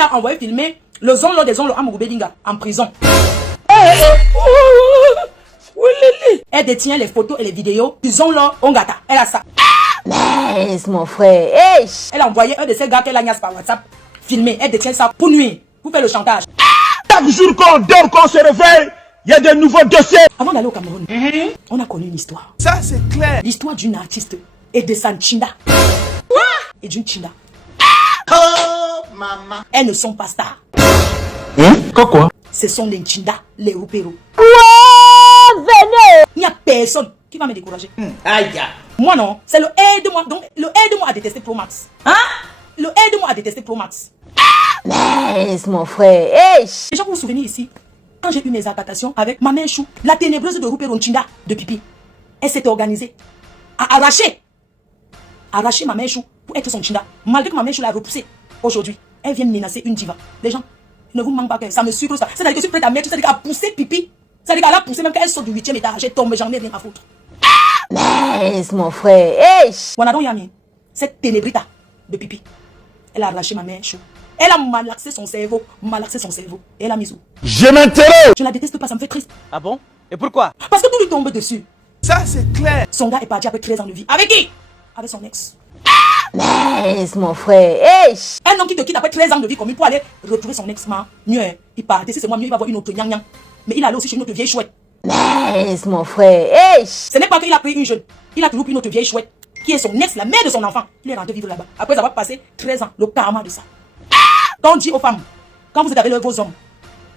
a envoyé filmer le zonlo des zonlo à Mougubedinga en prison. Elle détient les photos et les vidéos du zonlo Ongata. Elle a ça. Laisse mon frère. Hey. Elle a envoyé un de ces gars qu'elle a par WhatsApp filmer. Elle détient ça pour nuire, pour faire le chantage. Chaque jour qu'on dort, qu'on se réveille, il y a de nouveaux dossiers. Avant d'aller au Cameroun, on a connu une histoire. Ça, c'est clair. L'histoire d'une artiste et de sa Chinda. Et d'une Chinda. Oh, maman. Elles ne sont pas stars. Quoi? Ce sont les Chinda, les Rupero. Venez. Il n'y a personne qui va me décourager. Aïe. Moi non, c'est le aide-moi. Donc le aide-moi à détester Pro Max. Hein? Le aide-moi à détester Pro Max. Laisse mon frère. Hey. Déjà vous vous souvenez ici, quand j'ai eu mes attentations avec ma mère Chou, la ténébreuse de Rupero Chinda de Pipi, elle s'était organisée à arracher ma mère Chou pour être son Chinda. Malgré que ma mère Chou l'a repoussée. Aujourd'hui, elle vient menacer une diva. Les gens, ne vous manquez pas que ça me sucre ça. C'est-à-dire que je suis prête à mettre, c'est-à-dire qu'à pousser Pipi. C'est-à-dire qu'elle a poussé même quand elle sort du 8e étage. Elle tombe, j'en ai rien à foutre. Laisse mon frère. Hey. Wanadon Yami, cette ténébrita de Pipi, elle a arraché ma mère Chou. Elle a malaxé son cerveau, et elle a mis où? Je m'intéresse. Je la déteste pas, ça me fait triste. Ah bon? Et pourquoi? Parce que tout lui tombe dessus. Ça, c'est clair. Son gars est parti après 13 ans de vie. Avec qui? Avec son ex. Laisse mon frère. Hey. Un homme qui te quitte après 13 ans de vie comme il pour aller retrouver son ex-man. Mieux, il part. Si c'est moi, mieux, il va voir une autre nyang. Mais il allait aussi chez une autre vieille chouette. Laisse mon frère. Hey. Ce n'est pas qu'il a pris une jeune. Il a toujours pris une autre vieille chouette. Qui est son ex, la mère de son enfant. Il est rentré vivre là-bas. Après avoir passé 13 ans. Le karma de ça. Quand on dit aux femmes, quand vous êtes avec vos hommes,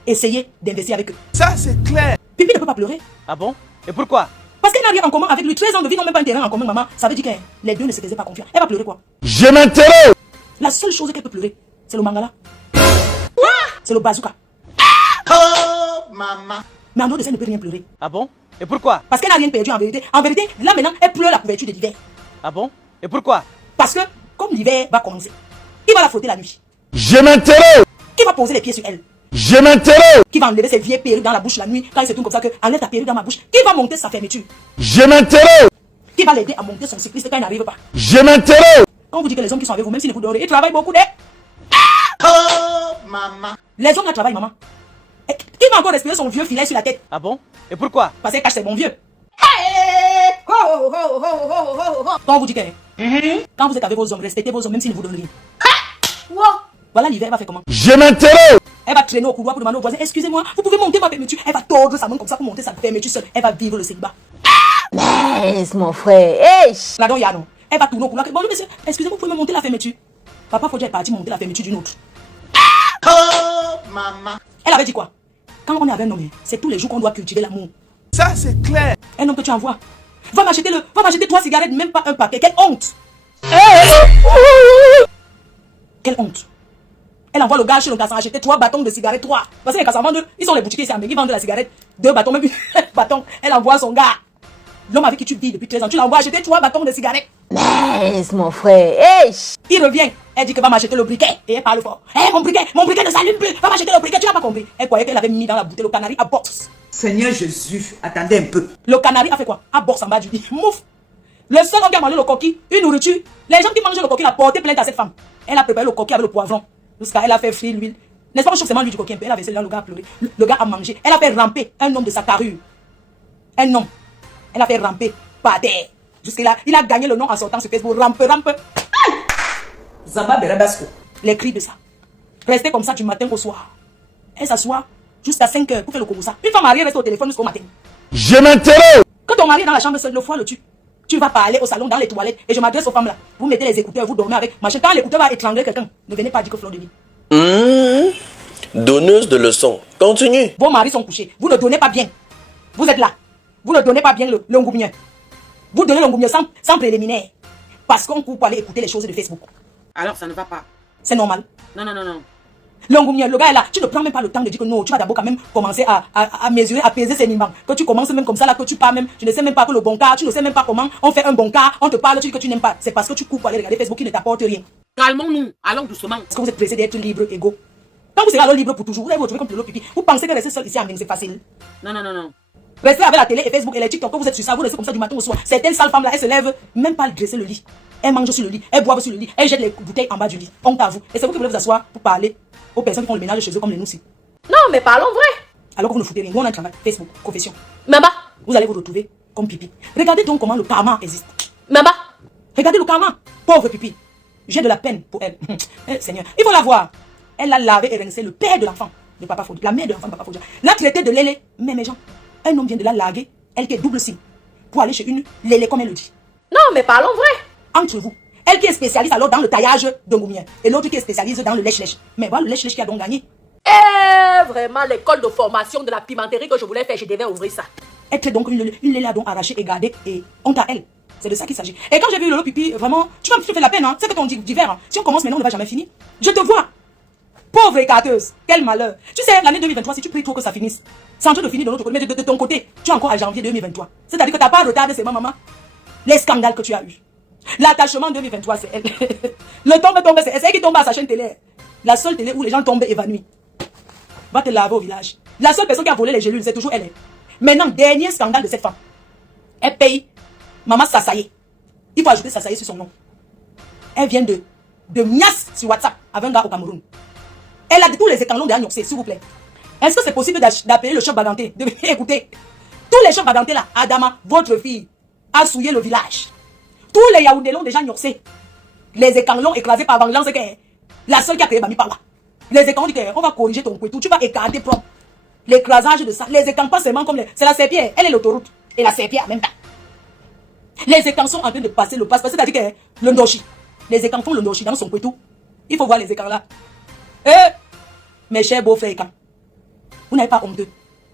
essayez d'investir avec eux. Ça, c'est clair. Pipi ne peut pas pleurer. Ah bon? Et pourquoi? Parce qu'elle n'a rien en commun avec lui. 13 ans de vie n'ont même pas un terrain en commun, maman. Ça veut dire que les deux ne se faisaient pas confiance. Elle va pleurer quoi? Je m'intéresse. La seule chose qu'elle peut pleurer, c'est le mangala. C'est le bazooka. Oh, maman. Mais en dehors de ça, elle ne peut rien pleurer. Ah bon? Et pourquoi? Parce qu'elle n'a rien perdu en vérité. En vérité, là maintenant, elle pleure la couverture de l'hiver. Ah bon? Et pourquoi? Parce que, comme l'hiver va commencer, il va la frotter la nuit. Je m'intéresse. Qui va poser les pieds sur elle? Je m'intéresse. Qui va enlever ses vieilles perruques dans la bouche la nuit, quand il se tourne comme ça, que enlève ta perruque dans ma bouche? Qui va monter sa fermeture? Je m'intéresse. Qui va l'aider à monter son cycliste quand il n'arrive pas? Je m'intéresse. Quand on vous dit que les hommes qui sont avec vous, même si vous dormez, ils travaillent beaucoup, hein? Oh, maman. Les hommes là travaillent, maman. Et qui va encore respirer son vieux filet sur la tête? Ah bon? Et pourquoi? Parce qu'elle cache ses bons vieux. Quand on vous dit que, quand vous êtes avec vos hommes, respectez vos hommes, même s'ils ne vous donnent rien. Voilà l'hiver, elle va faire comment? Je m'intéresse. Elle va traîner au couloir pour demander aux voisins, excusez-moi, vous pouvez monter ma fermeture. Elle va tordre sa main comme ça pour monter sa fermeture seule. Elle va vivre le célibat. Laisse mon frère. Hey. Là donc, Yano, elle va tourner au couloir. Bonjour monsieur, excusez-moi, vous pouvez me monter la fermeture. Papa Fodja est parti monter la fermeture d'une autre. Oh, maman. Elle avait dit quoi? Quand on est avec un homme, c'est tous les jours qu'on doit cultiver l'amour. Ça, c'est clair. Un homme que tu envoies, va m'acheter 3 cigarettes, même pas un paquet. Quelle honte! Quelle honte! Elle envoie le gars chez le Kassan acheter 3 bâtons de cigarettes, 3. Parce que les Kassans vendent, ils sont les boutiquiers ici, ils vendent de la cigarette, 2 bâtons, même un bâton. Elle envoie son gars. L'homme avec qui tu vis depuis 13 ans, tu l'envoies acheter 3 bâtons de cigarettes. Laisse mon frère. Hey. Il revient, elle dit que va m'acheter le briquet. Et elle parle fort. Hé, mon briquet ne s'allume plus. Va m'acheter le briquet, tu n'as pas compris. Elle croyait qu'elle avait mis dans la bouteille le canari à boxe. Seigneur Jésus, attendez un peu. Le canari a fait quoi? À boxe en bas du lit. Mouf. Le seul homme qui a mangé le coquille, une nourriture. Les gens qui mangent le coquille, a porté plainte à cette femme. Elle a préparé le coquille avec le poivron. Jusqu'à elle a fait frire l'huile. N'est-ce pas, seulement lui du coquille un peu. Elle a versé là, le gars a pleuré. Le gars a mangé. Elle a fait ramper un homme de sa carrure. Un homme. Elle a fait ramper par terre. Jusque-là, il a gagné le nom en sortant sur Facebook. Rampe. Zamba Berabasco. Les cris de ça. Rester comme ça du matin au soir. Elle s'assoit jusqu'à 5 heures pour faire le kobosa. Une femme mariée reste au téléphone jusqu'au matin. Je m'intéresse. Quand ton mari est dans la chambre seul, le foie le tue. Tu vas parler au salon, dans les toilettes. Et je m'adresse aux femmes là. Vous mettez les écouteurs, vous dormez avec. Machin. Quand l'écouteur va étrangler quelqu'un, ne venez pas dire que Fleur de Vie. Donneuse de leçons. Continue. Vos maris sont couchés. Vous ne donnez pas bien. Vous êtes là. Vous ne donnez pas bien le ngoumien. Vous donnez le ngoumien sans préliminaire. Parce qu'on coupe pour aller écouter les choses de Facebook. Alors ça ne va pas. C'est normal. Non. Le ngoumien, le gars est là. Tu ne prends même pas le temps de dire que non. Tu vas d'abord quand même commencer à mesurer, à peser ses nimans. Que tu commences même comme ça là, que tu pars même. Tu ne sais même pas que le bon cas. Tu ne sais même pas comment on fait un bon cas. On te parle, tu dis que tu n'aimes pas. C'est parce que tu coupes pour aller regarder Facebook qui ne t'apporte rien. Calmons-nous, allons doucement. Parce que vous êtes pressé d'être libre, égaux. Quand vous serez alors libre pour toujours, vous allez vous retrouver comme de l'eau pipi. Vous pensez que rester seul ici à Ming, c'est facile. Non. Restez avec la télé et Facebook et les TikTok, quand vous êtes sur ça, vous restez comme ça du matin au soir. Certaines sales femmes là, elles se lèvent, même pas dresser le lit. Elles mangent sur le lit, elles boivent sur le lit, elles jettent les bouteilles en bas du lit. Honte à vous. Et c'est vous qui voulez vous asseoir pour parler aux personnes qui font le ménage chez eux comme les nous-ci. Non, mais parlons vrai. Alors que vous ne foutez rien. Nous, on a un travail. Facebook, profession. Maman, Vous allez vous retrouver comme Pipi. Regardez donc comment le karma existe. maman. Regardez le karma. Pauvre Pipi. J'ai de la peine pour elle. Seigneur, il faut la voir. Elle a lavé et rincé le père de l'enfant de Papa Fodja. La mère de l'enfant de Papa Fodja. L'a traité de lélé. Mais mes gens, un homme vient de la larguer. Elle qui est double signe. Pour aller chez une lélé comme elle le dit. Non, mais parlons vrai. Entre vous. Elle qui est spécialiste alors dans le taillage de Ngoumien. Et l'autre qui est spécialiste dans le lèche-lèche. Mais voilà le lèche-lèche qui a donc gagné. Vraiment, l'école de formation de la pimenterie que je voulais faire, je devais ouvrir ça. Elle traite donc une lélé a donc arrachée et gardée et honte à elle. C'est de ça qu'il s'agit. Et quand j'ai vu Lolo Pipi, vraiment, tu fais la peine, hein. C'est que ton divers. Hein. Si on commence maintenant, on ne va jamais finir. Je te vois. Pauvre écarteuse. Quel malheur. Tu sais, l'année 2023, si tu pries trop que ça finisse, c'est en train de finir de l'autre côté. Mais de ton côté, tu es encore à janvier 2023. C'est-à-dire que tu n'as pas retardé, c'est ma maman. Les scandales que tu as eus. L'attachement 2023, c'est elle. Le tombe, c'est elle qui tombe à sa chaîne télé. La seule télé où les gens tombent évanouis. Va te laver au village. La seule personne qui a volé les gélules, c'est toujours elle. Maintenant, dernier scandale de cette femme. Elle paye Maman Sassaye. Il faut ajouter Sassaye sur son nom. Elle vient de Mias sur WhatsApp avec un gars au Cameroun. Elle a tous les écrans derrière Nyoxé, s'il vous plaît. Est-ce que c'est possible d'appeler le chef Baganté? De venir écouter. Tous les chefs Baganté là, Adama, votre fille, a souillé le village. Tous les Yaoundé l'ont déjà Nyoxé. Les écrans l'ont écrasé par vengeance, c'est la seule qui a créé Bami Pawa. Les écrans disent on va corriger ton couteau, tu vas écarter propre. L'écrasage de ça. Les écrans pas seulement comme c'est la serpillère, elle est l'autoroute. Et la serpillère en même temps. Les écrans sont en train de passer le passe. C'est-à-dire que le ndoshi. Les écrans font le ndoshi dans son couteau. Il faut voir les écrans là. Mes chers beaux frères, vous n'avez pas honte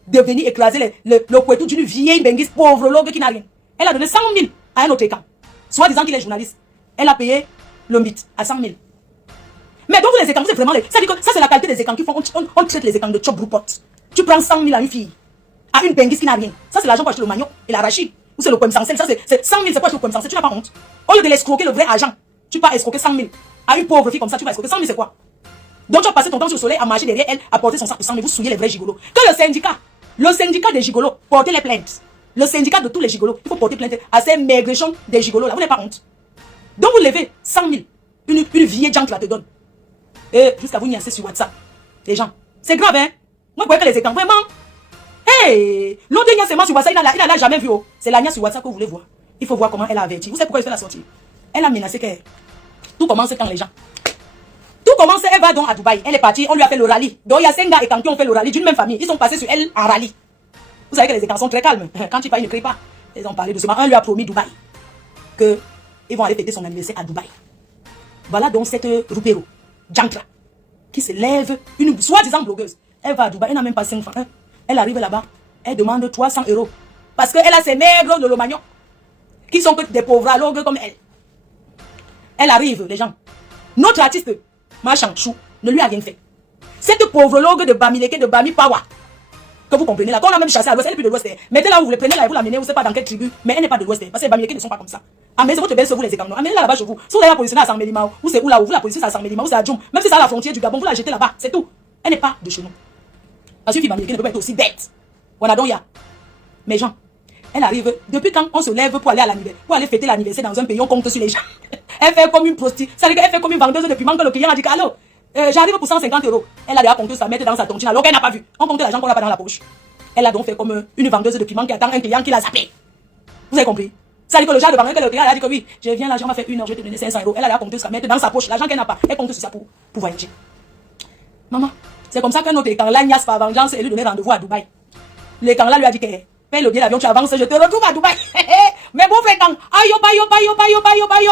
de venir écraser le couteau d'une vieille benguise pauvre logue qui n'a rien. Elle a donné 100 000 à un autre écran. Soit disant qu'il est journaliste. Elle a payé le mythe à 100 000. Mais donc les écrans, c'est vraiment ça, c'est la qualité des écrans qui font. On traite les écrans de chop group pot. Tu prends 100 000 à une fille, à une benguise qui n'a rien. Ça, c'est l'argent pour acheter le manioc et l'arachide. Ou c'est le poème sancel. Ça, c'est 100 000, c'est quoi acheter le poème sancel? Tu n'as pas honte. Au lieu de l'escroquer le vrai argent, tu vas escroquer 100 000. À une pauvre fille comme ça, tu vas escroquer 100 000, c'est quoi? Donc tu vas passer ton temps sur le soleil à marcher derrière elle, à porter son sac de 100 000, vous souillez les vrais gigolos. Que le syndicat des gigolos, portez les plaintes. Le syndicat de tous les gigolos, il faut porter plainte à ces maigrichons des gigolos là. Vous n'avez pas honte. Donc vous levez 100 000. Une vieille jante là te donne. Et jusqu'à vous niaiser sur WhatsApp. Les gens. C'est grave, hein? Moi, je croyais que les écrans, vraiment. Hey! L'autre niaisement sur WhatsApp, il n'a jamais vu. Oh. C'est la niaise sur WhatsApp que vous voulez voir. Il faut voir comment elle a averti. Vous savez pourquoi elle fait la sortie? Elle a menacé qu'elle. Tout commence quand les gens. Tout commence, elle va donc à Dubaï. Elle est partie, on lui a fait le rallye. Donc il y a 5 gars et quand qui ont fait le rallye d'une même famille. Ils sont passés sur elle en rallye. Vous savez que les écrans sont très calmes. Quand il parle, ils ne crient pas. Ils ont parlé doucement. Un lui a promis Dubaï. Qu'ils vont aller fêter son anniversaire à Dubaï. Voilà donc cette Roupero, Jankra, qui se lève, une soi-disant blogueuse. Elle va à Dubaï, elle n'a même pas 5 francs. Elle arrive là-bas, elle demande 300 €. Parce qu'elle a ses nègres de l'Omagnon, qui sont que des pauvres logues comme elle. Elle arrive, les gens. Notre artiste, Machan Chou, ne lui a rien fait. Cette pauvre logue de Bamileke, de Bami Pawa, que vous comprenez là, qu'on a même chassé à l'ouest, elle est plus de l'ouest. Mettez là où vous les prenez là et vous l'amenez, vous ne savez pas dans quelle tribu, mais elle n'est pas de l'ouest. Parce que les Bamileke ne sont pas comme ça. Amenez votre belle vous les écarnons. Amenez-la là-bas chez vous. Si vous l'avez positionnée à San Mélimao, ou c'est où là où vous la positionnez à San Mélimao, ou c'est à Djoum, même si c'est à la frontière du Gabon, vous la jetez là-bas, c'est tout. Elle n'est pas de chez nous. Parce que Bamileke ne peut pas être aussi bête. Voilà donc il y a. Mes gens, elle arrive, depuis quand on se lève pour aller à l'anniversaire, pour aller fêter l'anniversaire dans un pays, on compte sur les gens. Elle fait comme une prostituée, ça veut dire qu'elle fait comme une vendeuse de piment que le client a dit allô, j'arrive pour 150 €. Elle a déjà compté sa mettre dans sa tontine alors qu'elle n'a pas vu. On compte l'argent qu'on n'a pas dans la poche. Elle a donc fait comme une vendeuse de piment qui attend un client qui l'a zappé. Vous avez compris? Ça veut dire que le genre de banque que le client a dit que oui, je viens là, on va faire 1 heure, je vais te donner 500 €. Elle a déjà compté sa mettre dans sa poche, l'argent qu'elle n'a pas. Elle compte sur ça pour voyager. Maman, c'est comme ça que notre écran là, Nias par vengeance, et lui donner rendez-vous à Dubaï. L'écran là lui a dit que paye le billet d'avion, tu avances, je te retrouve à Dubaï. Mais bon frère, ayo, bayo, bayo, bayo, bayo, bayo.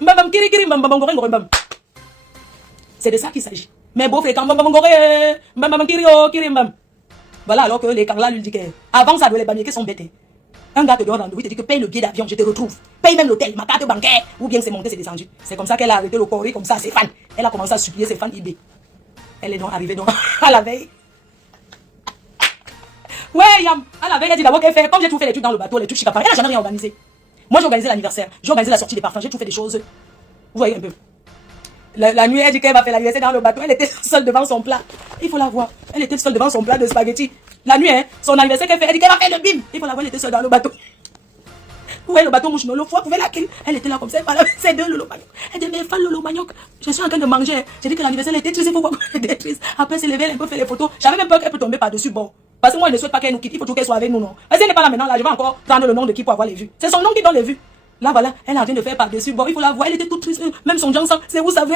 Mbam, kiri, kiri, mbam, mbam, mbam, mbam. C'est de ça qu'il s'agit. Mais beau frère, mbam, mbam, mbam, kiri, kiri, mbam. Voilà, alors que l'écran là lui dit que avant ça, les bamiers qui sont bêtes. Un gars te donne rendez-vous, il te dit que paye le billet d'avion, je te retrouve. Paye même l'hôtel, ma carte bancaire, ou bien c'est monté, c'est descendu. C'est comme ça qu'elle a arrêté le corps comme ça à ses fans. Elle a commencé à supplier ses fans eBay. Elle est donc arrivée donc à la veille. Ouais, Yam, à la veille, elle dit d'abord qu'elle fait, comme j'ai tout fait les trucs dans le bateau, les trucs chicapan, elle n'a jamais rien organisé. Moi j'ai organisé l'anniversaire, j'ai organisé la sortie des parfums, j'ai tout fait des choses. Vous voyez un peu. La nuit, elle dit qu'elle va faire l'anniversaire dans le bateau, elle était seule devant son plat. Il faut la voir. Elle était seule devant son plat de spaghetti. La nuit, hein, son anniversaire qu'elle fait, elle dit qu'elle va faire le bim. Il faut la voir, elle était seule dans le bateau. Vous voyez le bateau mouche, l'eau froide, vous pouvez la kill. Elle était là comme ça, c'est deux Lolo Manioc. Elle dit, mais fan Lolo Manioc, je suis en train de manger. J'ai dit que l'anniversaire était triste, il faut voir qu'elle était triste. Après, s'est levée, elle a un peu fait les photos. J'avais même peur qu'elle peut tomber par-dessus. Bon, parce que moi, je ne souhaite pas qu'elle nous quitte. Il faut toujours qu'elle soit avec nous, non. Parce qu'elle n'est pas là maintenant, là, je vais encore prendre le nom de qui pour avoir les vues. C'est son nom qui donne les vues. Là, voilà, elle est en train de faire par-dessus. Bon, il faut la voir, elle était toute triste. Même son Johnson, c'est vous savez.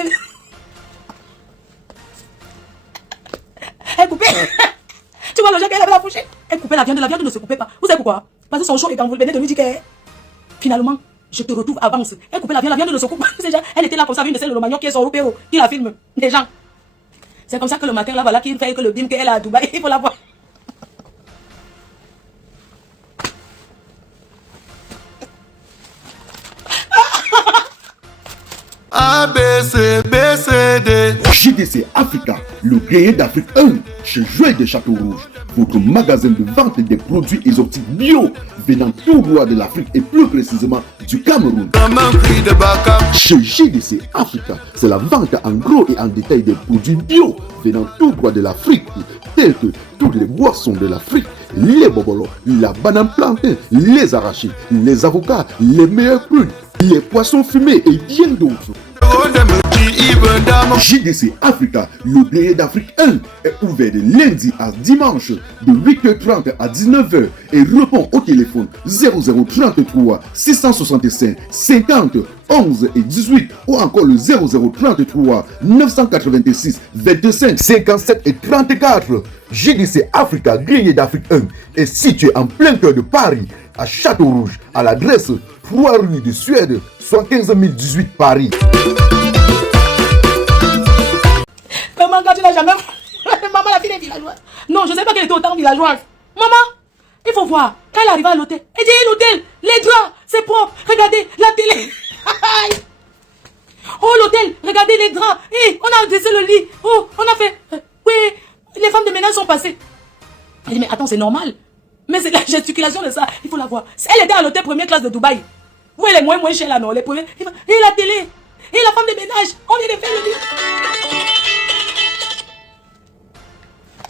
Elle coupait. Tu vois le genre qu'elle avait la fourchette. Elle coupait la viande ne se coupait pas. Vous savez pourquoi? Parce que son show est quand vous venez de lui dire que finalement, je te retrouve avance. Elle coupait la viande ne se coupe pas. Elle était là comme ça, une de celles de Lomagnon qui est son repéro, qui la filme. Les gens. C'est comme ça que le matin, là, voilà, qui fait que le bim qu'elle a à Dubaï, il faut la voir. A, B, C, B, C, D. JDC Africa, le grenier d'Afrique 1, chez Jouet de Château Rouge, votre magasin de vente des produits exotiques bio venant tout droit de l'Afrique et plus précisément du Cameroun. Chez JDC Africa, c'est la vente en gros et en détail des produits bio venant tout droit de l'Afrique, tels que toutes les boissons de l'Afrique, les bobolos, la banane plantain, les arachis, les avocats, les meilleurs prunes, les poissons fumés et bien d'autres. JDC Africa, le grenier d'Afrique 1, est ouvert de lundi à dimanche de 8h30 à 19h et répond au téléphone 0033 665 50 11 et 18 ou encore le 0033 986 25 57 et 34. JDC Africa, grenier d'Afrique 1, est situé en plein cœur de Paris, à Château Rouge, à l'adresse 3 rue de Suède, 75 018 Paris. Comment quand tu n'as jamais... Maman, la fille est villageoise. Non, je ne sais pas qu'elle était autant villageoise. Maman, il faut voir. Quand elle arrive à l'hôtel, elle dit, l'hôtel, les draps, c'est propre. Regardez, la télé. Oh, l'hôtel, regardez les draps. Hey, on a dressé le lit. Oh, on a fait... Oui, les femmes de ménage sont passées. Elle dit, mais attends, c'est normal. Mais c'est la gesticulation de ça. Il faut la voir. Elle était à l'hôtel première classe de Dubaï. Où elle est moins chère là, non? Les premiers. Et la télé. Et la femme de ménage. On vient de faire le lit.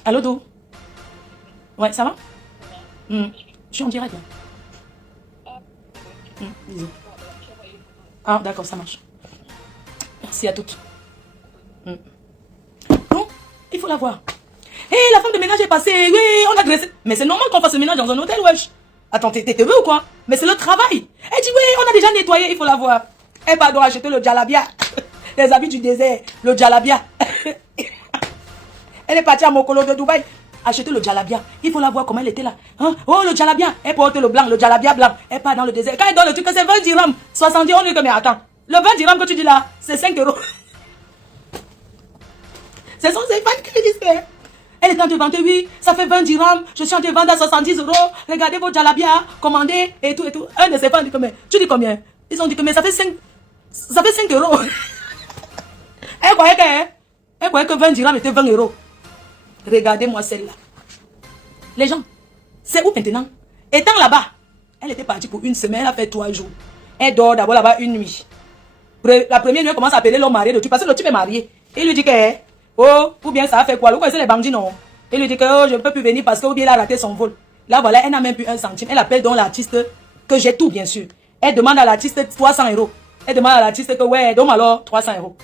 Allô, Do? Ouais, ça va? Je suis en direct là. Bisous. Ah, d'accord, ça marche. Merci à toutes. Non, il faut la voir. Hé, la femme de ménage est passée. Oui, on a dressé. Mais c'est normal qu'on fasse le ménage dans un hôtel, wesh. Attends, t'es veux ou quoi? Mais c'est le travail. Elle dit, oui, on a déjà nettoyé, il faut la voir. Elle va donc acheter le djalabia. Les habits du désert, le djalabia. Elle est partie à Mokolo de Dubaï. Acheter le djalabia. Il faut la voir comment elle était là. Hein? Oh, le djalabia. Elle porte le blanc, le djalabia blanc. Elle part dans le désert. Quand elle donne le truc, c'est 20 dirhams. 70 on dit que, mais attends. Le 20 dirhams que tu dis là, c'est 5 euros. C'est son fans qui lui disent que... Elle est en train de vendre, oui, ça fait 20 dirhams. Je suis en train de vendre à 70 euros. Regardez vos djalabia, commandez et tout et tout. Un de ses fans dit que, mais tu dis combien? Ils ont dit que, mais ça fait 5 euros. Elle croyait que 20 dirhams était 20 euros. Regardez-moi celle-là. Les gens, c'est où maintenant? Étant là-bas, elle était partie pour une semaine, elle a fait 3 jours. Elle dort d'abord là-bas une nuit. La première nuit, elle commence à appeler l'homme marié de tout. Parce que le type est marié. Il lui dit que, oh, ou bien ça a fait quoi? Vous connaissez les bandits, non? Il lui dit que, oh, je ne peux plus venir parce que, ou bien il a raté son vol. Là, voilà, elle n'a même plus 1 centime. Elle appelle donc l'artiste, que j'ai tout, bien sûr. Elle demande à l'artiste 300 euros. Elle demande à l'artiste que, ouais, donne alors 300 euros.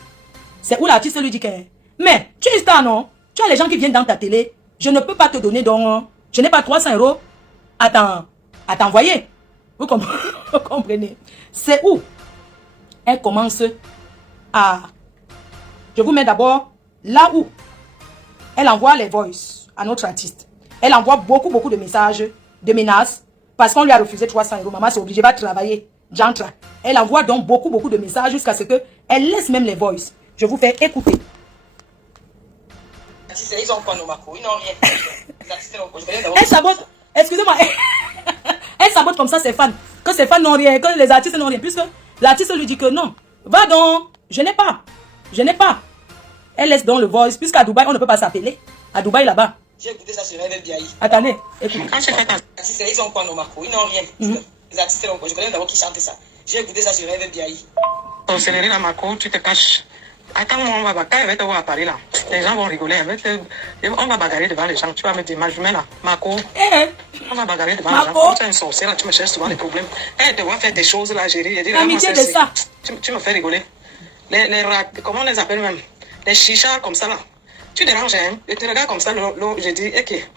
C'est où l'artiste lui dit que, mais, tu es star, non? Tu as les gens qui viennent dans ta télé. Je ne peux pas te donner donc, je n'ai pas 300 euros à t'envoyer. Vous comprenez? C'est où elle commence à... Je vous mets d'abord là où elle envoie les voices à notre artiste. Elle envoie beaucoup de messages, de menaces, parce qu'on lui a refusé 300 euros. Maman, c'est obligé, va travailler. J'entre. Elle envoie donc beaucoup de messages jusqu'à ce que elle laisse même les voices. Je vous fais écouter. Ils ont quoi nos macros? Ils n'ont rien. Elle sabote. Excusez-moi. Elle sabote comme ça ses fans. Que ses fans n'ont rien, que les artistes n'ont rien. Puisque l'artiste lui dit que non. Va donc. Je n'ai pas. Elle laisse donc le voice. Puisqu'à Dubaï, on ne peut pas s'appeler. À Dubaï, là-bas. J'ai écouté ça sur Rêve Biaï. Attendez. Écoute. Quand j'ai fait les artistes, ils ont quoi nos macros? Ils n'ont rien. Les artistes n'ont quoi? Je connais d'abord qui chante ça. J'ai écouté ça sur Rêve Biaï. Ton céleri dans macro, tu te caches. Attends-moi, on va quand je vais te voir à Paris là. Les gens vont rigoler. On va bagarrer devant les gens. Tu vas me dire, ma jumelle là, Marco. On va bagarrer devant les gens. Comme tu es une sorcière là, tu me cherches souvent des problèmes. Elle te voit faire des choses là, j'ai dit, l'amitié de ça. Tu me fais rigoler. Comment on les appelle même? Les chichards comme ça là. Tu déranges, hein? Je te regarde comme ça, je dis, ok.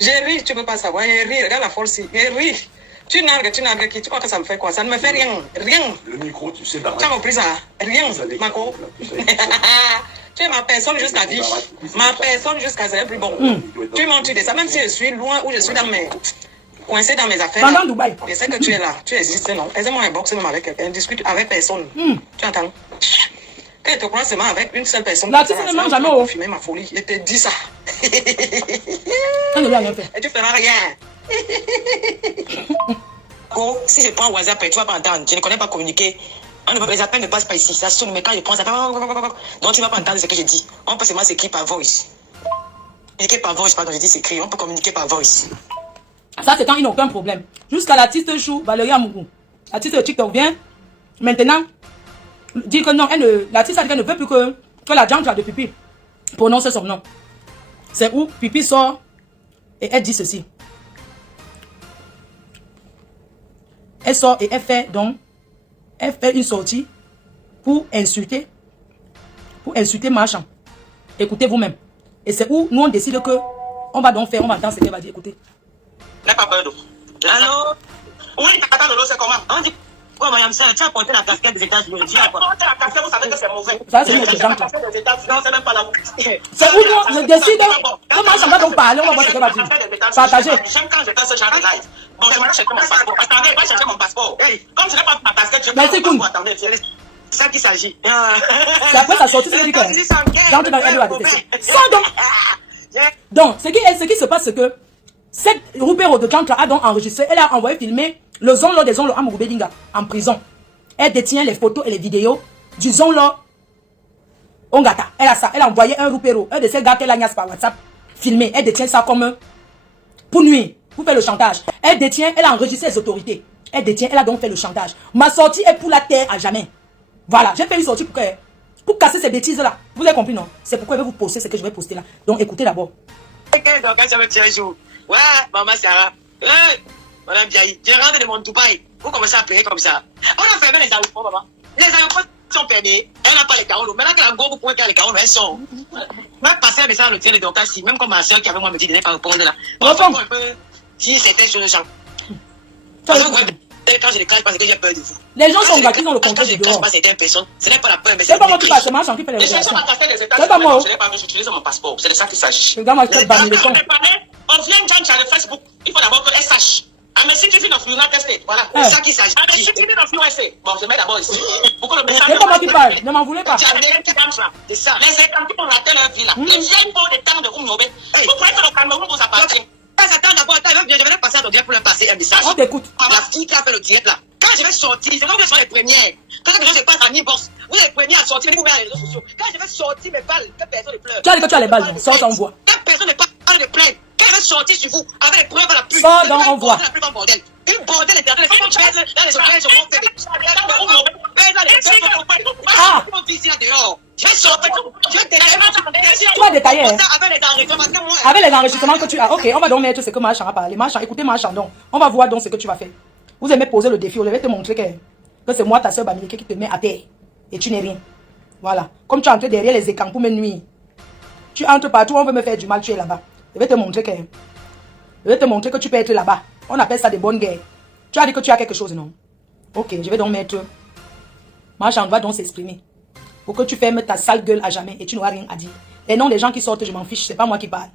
J'ai ri, tu peux pas savoir. J'ai ri, regarde la force. J'ai ri. Tu nargues, tu crois que ça me fait quoi? Ça ne me fait rien. Rien. Le micro, tu sais, Tu as compris ça? Rien, Marco. Tu es ma personne jusqu'à 10. Ma personne jusqu'à 0 plus bon. Tu m'en tues de ça, même si je suis loin ou je suis coincé dans mes affaires. Pendant Dubaï. Je sais que tu es là. Tu existes, non? Aisez-moi un box même avec quelqu'un. Discute avec personne. Tu entends? Quand je te crois seulement avec une seule personne. Là, tu ne manges jamais. Confirmer ma folie. Je te dis ça. Elle ne lui a rien fait. Et tu feras rien. Oh, si je prends WhatsApp, tu vas pas entendre. Je ne connais pas communiquer. Les appels ne passent pas ici. Ça sonne, mais quand je prends ça, donc tu vas pas entendre ce que je dis. On peut seulement s'écrire par voice. Communiquer par voice, pardon, je dis s'écrire. On peut communiquer par voice. Ça, c'est quand ils n'ont aucun problème. Jusqu'à l'artiste chou, Valérie Amougou. L'artiste de TikTok vient. Maintenant, dit que non, l'artiste a dit qu'elle ne veut plus que la jungle de Pipi prononce son nom. C'est où Pipi sort et elle dit ceci. Elle sort et elle fait une sortie pour insulter Marchand. Écoutez vous-même. Et c'est où nous on décide que on va entendre ce qu'elle va dire. Écoutez. N'aie pas peur d'eau. Allô? Oui, attends, Lolo, c'est comment? On dit, oh, madame, ça, tu as porté la casquette des États-Unis. Tu as porté la casquette, vous savez que c'est mauvais. Ça, c'est une exemple. Non, c'est même pas la. C'est où nous, je décide que Marchand va donc parler, on va voir ce qu'elle va dire. Partagez. J'aime quand je fais ce genre de live. Bon, je vais chercher mon passeport. Attendez, je vais chercher mon passeport. Comme je n'ai pas ma casquette, je vais Merci, Koun. attendez, c'est ça qu'il s'agit. C'est après sa sortie, c'est dit que j'entre dans elle va détester. Ça donc, ce qui se passe, c'est que cette Roupero de Jantra a donc enregistré, elle a envoyé filmer le Zonlo des Zonlo Amougou Bedinga en prison. Elle détient les photos et les vidéos du Zonlo Ongata. Elle a ça, elle a envoyé un Roupero, un de ces gars qu'elle a par WhatsApp, filmé. Elle détient ça comme pour nuire, pour faire le chantage. Elle a enregistré les autorités. Elle a donc fait le chantage. Ma sortie est pour la terre à jamais. Voilà, j'ai fait une sortie pour casser ces bêtises-là. Vous avez compris, non? C'est pourquoi je vais vous poster ce que je vais poster là. Donc écoutez d'abord. Ouais, maman Sarah. Madame Biaï, je rentre de mon Dubaï. Vous commencez à payer comme ça. On a fermé les aéroports, maman. Les aéroports sont fermés. On n'a pas les carreaux. Maintenant que la go, vous pouvez faire les carreaux, elles sont. Même passer un message à l'hôtel de Docas, si même comme ma soeur qui avait moi me dit de ne pas répondre là. On peut dire certaines choses aux gens. Quand je déclare parce que j'ai peur de vous. Les gens sont gâtés dans le contexte du dehors. Pas certaines personnes, ce n'est pas la peur, mais c'est pas moi qui passe, c'est Marchand qui fait les révélations. C'est pas moi. Je n'ai pas vu, j'utilise mon passeport. C'est de ça qu'il s'agit. Regarde, moi, je peux banner le temps. On vient de sur le Facebook. Il faut d'abord qu'elle sache. I'm a citizen of United States. Voilà, c'est ça qu'il s'agit. I'm a citizen of USA. Bon, je mets d'abord ici. Pourquoi le message? C'est pas moi qui parle, ne m'en voulez pas. C'est ça. Les étrangers ont raté leur vie là. Les vieilles peaux des temps de Oumiobe. Vous croyez que le Cameroun vous appartient? Attends d'abord, je vais passer à ton direct pour leur passer un message. On t'écoute. La fille qui a fait le direct là. Quand je vais sortir, c'est moi qui sont les premières. Quand quelque chose se passe en e-box, vous êtes les premiers à sortir, vous mettez les réseaux sociaux. Quand je vais sortir mes balles, que personne ne pleure. Tu as dit que tu as les balles, sors dans on voit. Que personne ne parle de plainte. Quand je vais sortir sur vous, avec les preuves à la pub. Sors dans on voit. Une bordel interdit. Les gens pèsent dans les hôtels, je monte des. Ah! Je vais sortir. Je vais détailler. Tu vas détailler. Avec les enregistrements que tu as. Ok, on va donc mettre ce que Marchand a parlé. Marchand, écoutez Marchand donc. On va voir donc ce que tu vas faire. Vous aimez poser le défi, je vais te montrer que c'est moi, ta soeur Bamileke, qui te met à terre. Et tu n'es rien. Voilà. Comme tu entres derrière les écrans pour me nuire. Tu entres partout, on veut me faire du mal, tu es là-bas. Je vais te montrer que tu peux être là-bas. On appelle ça des bonnes guerres. Tu as dit que tu as quelque chose, non? Ok, je vais donc mettre... Marchand va donc s'exprimer. Pour que tu fermes ta sale gueule à jamais et tu n'auras rien à dire. Les noms des gens qui sortent, je m'en fiche, c'est pas moi qui parle.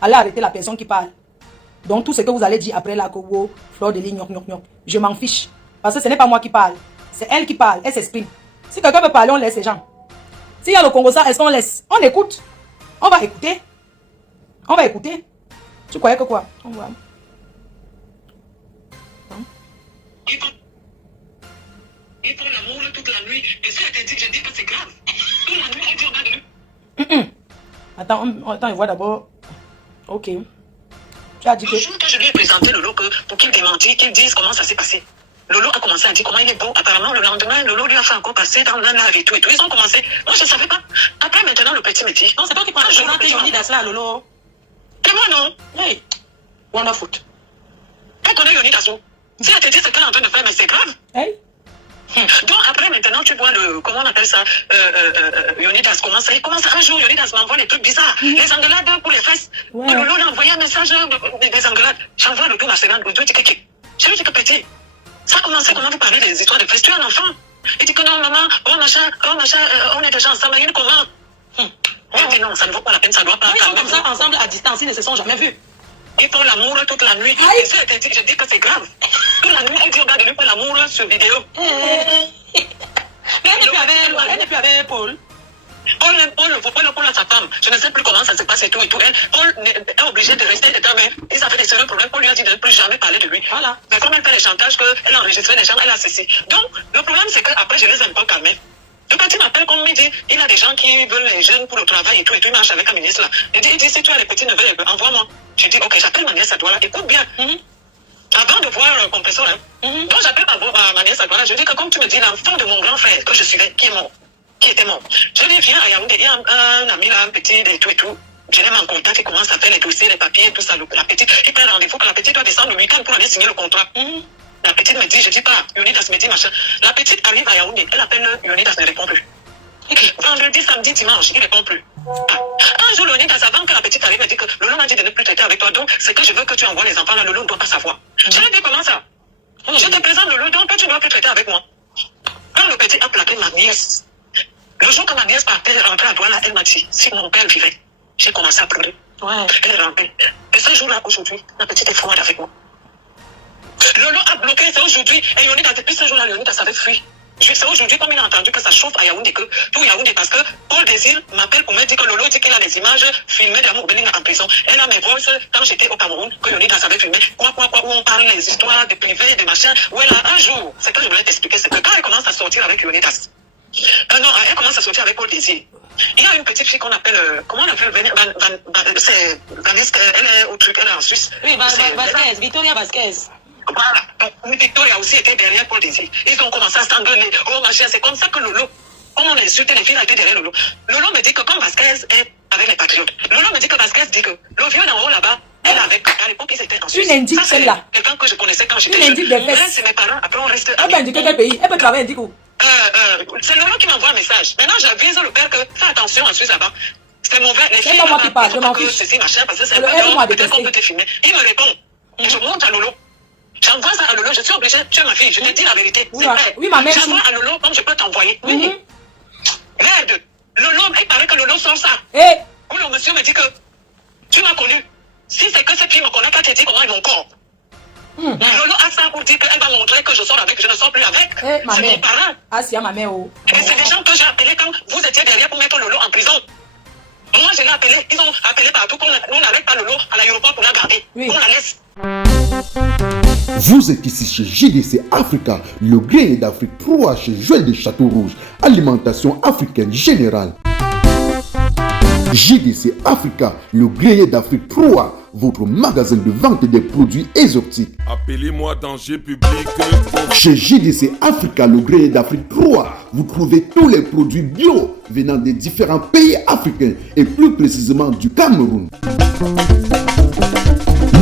Allez arrêter la personne qui parle. Donc tout ce que vous allez dire après la Kogo, Fleur de Ligne, je m'en fiche. Parce que ce n'est pas moi qui parle. C'est elle qui parle, elle s'exprime. Si quelqu'un veut parler, on laisse les gens. S'il y a le Congo, ça, est-ce qu'on laisse? On écoute. On va écouter. On va écouter. Tu croyais que quoi? On va. Il prend l'amour toute la nuit. Et si elle te dit, je dis que c'est grave. Toute la nuit, elle dit, regarde-le. Attends, je vois d'abord. Ok. Tu as dit que... Je lui ai présenté Lolo pour qu'il démentit, qu'il dise comment ça s'est passé. Lolo a commencé à dire comment il est beau. Apparemment, le lendemain, Lolo lui a fait encore passer dans un art et tout. Ils ont commencé. Moi, je ne savais pas. Après, maintenant, le petit me dit. Non, c'est toi qui parles. Je vois que Yonidas là, Lolo. Et moi, non. Oui. Wonderful. Elle connaît Yonidas. Si elle te dit ce qu'elle est en train de faire, mais c'est grave. Hey. Donc, après, maintenant, tu vois le. Comment on appelle ça Yonidas commence. Un jour, Yonidas m'envoie des trucs bizarres. Les engueulades pour les fesses. Ouais. Lolo lui a envoyé un message des engueulades. J'envoie le tout ma semaine. Je lui dis que petit. Ça a commencé, comment vous parlez des histoires de fesses? Tu es un enfant. Il dit que non, maman, on est déjà ensemble. Il y a une commande. Elle dit non, ça ne vaut pas la peine, ça ne doit pas. Ils sont comme ça, ensemble, à distance, ils ne se sont jamais vus. Ils font l'amour toute la nuit. Et ça, je dis que c'est grave. Toute la nuit, elle dit, regarde, lui fait l'amour sur vidéo. Mais elle n'est plus avec Paul. Paul a sa femme. Je ne sais plus comment ça se passe et tout. Paul est obligé de rester déterminé. Ils avaient des sérieux problèmes. Paul lui a dit de ne plus jamais parler de lui. Voilà. Mais comme elle fait les chantages, qu'elle a enregistré des gens, elle a ceci. Donc, le problème, c'est qu'après, je les ai un peu calmés. Le petit m'appelle comme il dit, il a des gens qui veulent les jeunes pour le travail et tout. Et puis, il marche avec un ministre là. Il dit, si tu as les petits neveux, envoie-moi. Je dis, ok, j'appelle ma nièce à toi là. Écoute bien. Avant de voir le compresseur, donc j'appelle ma nièce à toi là. Je dis que comme tu me dis, l'enfant de mon grand frère que je suivais, qui était mort. Je lui viens à Yaoundé, il y a un ami là, un petit, et tout et tout. Je l'ai mis en contact, il commence à faire les dossiers, les papiers, tout ça. La petite, il prend rendez-vous que la petite doit descendre le week-end pour aller signer le contrat. La petite me dit, je dis pas, Yonidas me dit machin. La petite arrive à Yaoundé, elle appelle Yonidas, ne répond plus. Vendredi, samedi, dimanche, il ne répond plus. Un jour, Yonidas, avant que la petite arrive, elle dit que Lolo m'a dit de ne plus traiter avec toi, donc c'est que je veux que tu envoies les enfants là, Lolo ne doit pas savoir. Je lui ai dit, comment ça? Je te présente Lolo, donc toi tu ne dois plus traiter avec moi. Quand le petit a plaqué ma nièce, le jour que ma nièce partait rentrer à Douala, elle m'a dit, si mon père vivait, j'ai commencé à pleurer. Elle est rentrée. Et ce jour-là, aujourd'hui, la petite est froide avec moi. Lolo a bloqué, c'est aujourd'hui. Et Yonidas, depuis ce jour-là, Yonidas avait fui. C'est aujourd'hui, comme il a entendu que ça chauffe à Yaoundé, que tout Yaoundé, parce que Paul Désir m'appelle pour me dire que Lolo dit qu'il a des images filmées d'Amour Beling en prison. Elle a mes voices quand j'étais au Cameroun, que Yonidas avait filmé. Où on parle des histoires, des privés, des machins. Où elle a un jour, c'est que je voulais t'expliquer, c'est que quand elle commence à sortir avec Yonidas, non, elle commence à sortir avec Paul Désir. Il y a une petite fille qu'on appelle, comment on appelle, c'est Vanessa, elle est au truc, elle est en Suisse. Oui, Vasquez, Victoria Vasquez. Voilà, Victoria aussi était derrière Paul Désir. Ils ont commencé à s'engueuler. Oh machin, c'est comme ça que Lolo, comme on a insulté les filles, a été derrière Lolo. Lolo me dit que comme Vasquez est avec les patriotes, Lolo me dit que Vasquez dit que le vieux d'en haut là-bas, elle avec, à l'époque ils étaient en Suisse. Une indique celle-là. Quelqu'un que je connaissais quand j'étais jeune. Une indique des fesses. C'est mes parents, après on reste. Elle peut indiquer quel pays? Elle peut travailler indique où? C'est Lolo qui m'envoie un message. Maintenant j'avise le père que fais attention en Suisse là-bas. C'est mauvais. Les filles pas moi qui parle, je m'en fiche. Ceci, machin, parce que c'est pas peut-être qu'on peut te filmer. Il me répond. Je monte à Lolo. J'envoie ça à Lolo, je suis obligée, tu es ma fille, je te dis la vérité. Oui, oui, ma mère. J'envoie à Lolo comme je peux t'envoyer. Merde. Lolo, il paraît que Lolo sort ça. Où le monsieur me dit que tu m'as connu. Si c'est que cette fille me connaît pas, te dit comment est mon corps. Lolo a ça pour dire qu'elle va montrer que je sors avec, je ne sors plus avec. C'est mes parents. Ah, c'est ma mère. Et c'est des gens que j'ai appelés quand vous étiez derrière pour mettre Lolo en prison. Moi, je l'ai appelé, ils ont appelé partout qu'on n'arrête pas Lolo à l'aéroport pour la garder. On la laisse. Vous êtes ici chez JDC Africa, le grenier d'Afrique proie chez Joël de Château-Rouge, alimentation africaine générale. JDC Africa, le grenier d'Afrique proie, votre magasin de vente des produits exotiques. Appelez-moi danger public. Chez JDC Africa, le grenier d'Afrique proie, vous trouvez tous les produits bio venant des différents pays africains et plus précisément du Cameroun.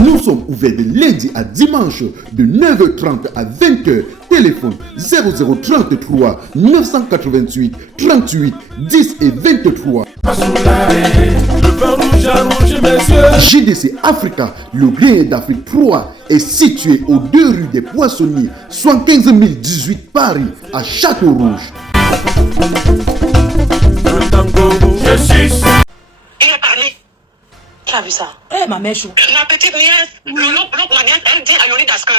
Nous sommes ouverts de lundi à dimanche de 9h30 à 20h. Téléphone 0033 988 38 10 et 23. JDC Africa, le grenier d'Afrique 3, est situé aux 2 rues des Poissonniers, 75 018 Paris, à Château-Rouge. Il est parlé. Tu as vu ça? Ma mère chou. La petite nièce, ma nièce, elle dit à Yonidas que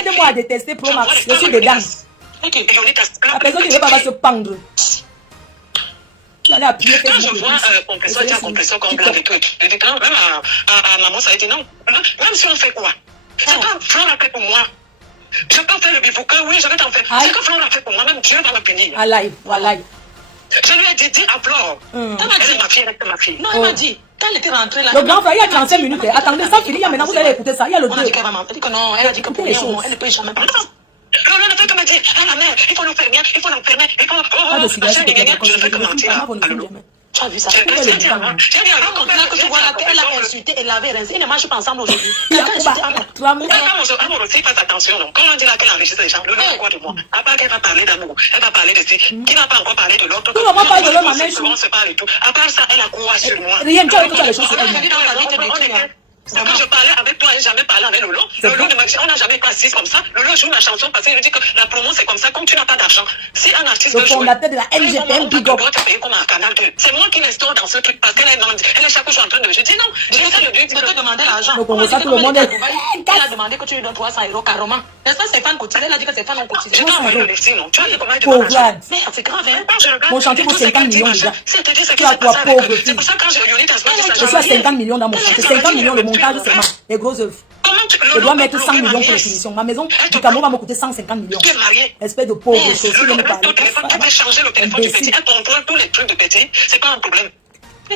aide-moi à détester Pro Max. Je suis dedans. La personne qui ne veut pas va se pendre. Allez appuyer quand je vois compresseur comme blanc et tout, je dis quand même à maman, ça a dit non. Même si on fait quoi? C'est quand Flore a fait pour moi. Je peux faire le bifouquin, oui, je vais t'en faire. C'est quand Flore a fait pour moi, même Dieu va me punir. Wallahi, wallahi. Je lui ai dit, dis à Flore. Elle m'a dit, ma fille, elle est ma fille. Non, elle m'a dit. Quand elle était rentrée là. Le grand frère, il y a 35 minutes. Attendez, ça finit. Maintenant, vous allez écouter ça. Il y a le 2. Elle a dit que non, elle a dit que pour elle ne peut jamais parler. Lolo ne fait que me dire, ah ma mère, il faut nous fermer, il faut nous fermer, il faut... Pas de cigarette, Je ne fais que mentir. Tu as vu ça? J'ai dit avant que tu vois qu'elle a insulté et l'avait rincé. Ils ne mangent pas ensemble aujourd'hui. Amour aussi, faites attention. Quand on dit là qu'elle enregistre les gens, le nom quoi de moi? À part qu'elle va parler d'amour, elle va parler de ci. Qui n'a pas encore parlé de l'autre? Tout le monde parle de l'homme, ma mère. Comment se parle et tout. À part ça, elle a quoi sur moi? Rien, tu as vu toutes les choses sur elle. Quand je parlais avec toi, j'ai jamais parlé avec Lolo. Lolo ne m'a dit, on n'a jamais pas assis comme ça. Lolo joue ma chanson parce qu'il lui dit que la promo c'est comme ça, comme tu n'as pas d'argent. Si un artiste Le veut jouer, fondateur de la LGPM, Big Up. doit te payer comme un canal 2. C'est moi qui l'instaure dans ce truc parce qu'elle est chaque jour en train de. Je dis non, je vais faire le but. Je vais te demander l'argent. Donc on ça tout le monde est. Elle a demandé que tu lui donnes 300 € carrément. N'est-ce pas Stéphane Coutier? Elle a dit que Stéphane ont cotisé. Je t'ai envoyé le signe, non? Tu as dit comment elle demande l'argent? Mais c'est grave, hein? Mon chantier vaut 50 millions déjà. Tu as quoi, pauvre fille? C'est pour ça que quand j'ai réuni dans ce je suis à 50 millions dans mon chantier. 50 millions le montage seulement. Les grosses œuvres. Je dois mettre 100 millions pour les finitions. Ma maison du Cameroun va me coûter 150 millions. Espèce de pauvre chaussure, je ne parle pas. Elle peut changer le téléphone du petit. Elle contrôle tous les trucs de petit. C'est pas un problème.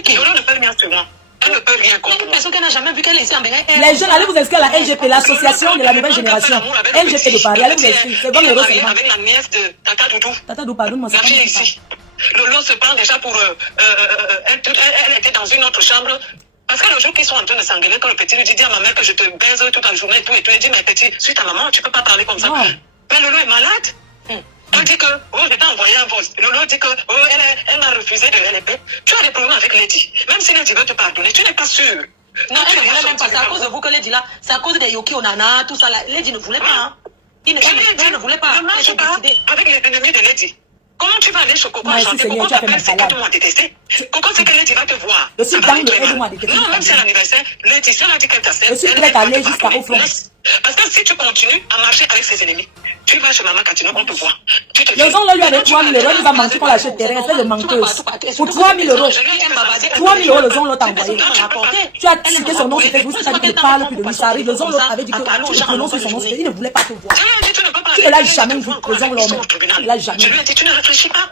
Yolo ne peut rien sur moi. Elle ne peut rien contre moi. Une personne qu'elle n'a jamais vu qu'elle est ici en Bénin. Les jeunes, allez vous inscrire à la LGP, l'association de la nouvelle génération. LGP de Paris, allez vous inscrire. C'est bon, les roses seulement. Avec la nièce de Tata Doudou. Tata Doudou, pardonne-moi, c'est la fille ici. Lolo se prend déjà pour... Elle était dans une autre chambre. Parce que le jour qu'ils sont en train de s'engueuler, quand le petit lui dit à ma mère que je te baise toute la journée et tout, il dit, mais petit, suis ta maman, tu peux pas parler comme ça. Oh. Mais Lolo est malade. Elle dit que, oh, je t'ai envoyé un poste. Lolo dit que, oh, elle m'a refusé de LP. Tu as des problèmes avec Lady. Même si Lady veut te pardonner, tu n'es pas sûr. Non, elle ne voulait même pas. C'est à cause de vous que Lady là, c'est à cause des Yoki Onana, tout ça là. Lady ne voulait pas. Hein. Il ne voulait pas. Ne marche pas avec les ennemis de Lady. Comment tu vas aller chez Coco chanter? Coco t'appelle, c'est que tout le monde détesté. Coco, c'est que Lady va te voir. Je suis dans le aide-moi à détester. Non, même si c'est l'anniversaire, Lady, si on a dit qu'elle t'assène, je suis prête à aller jusqu'à au fond. Parce que si tu continues à marcher avec ses ennemis, tu vas chez Maman Catino, on te voit. Les gens là lui avec 3 000 €, il va mentir qu'on l'achète terrain, espèce de menteuse. Pour 3 000 €. 3 000 € le zon l'autre envoyé. Tu as cité son nom sur Facebook, tu as dit qu'il ne parle plus de lui, ça arrive. Le zon l'autre avait dit que tu prononces son nom, il ne voulait pas te voir. Tu ne l'as jamais vu, le zon l'homme. Il l'a jamais vu. Je lui ai dit, tu ne réfléchis pas.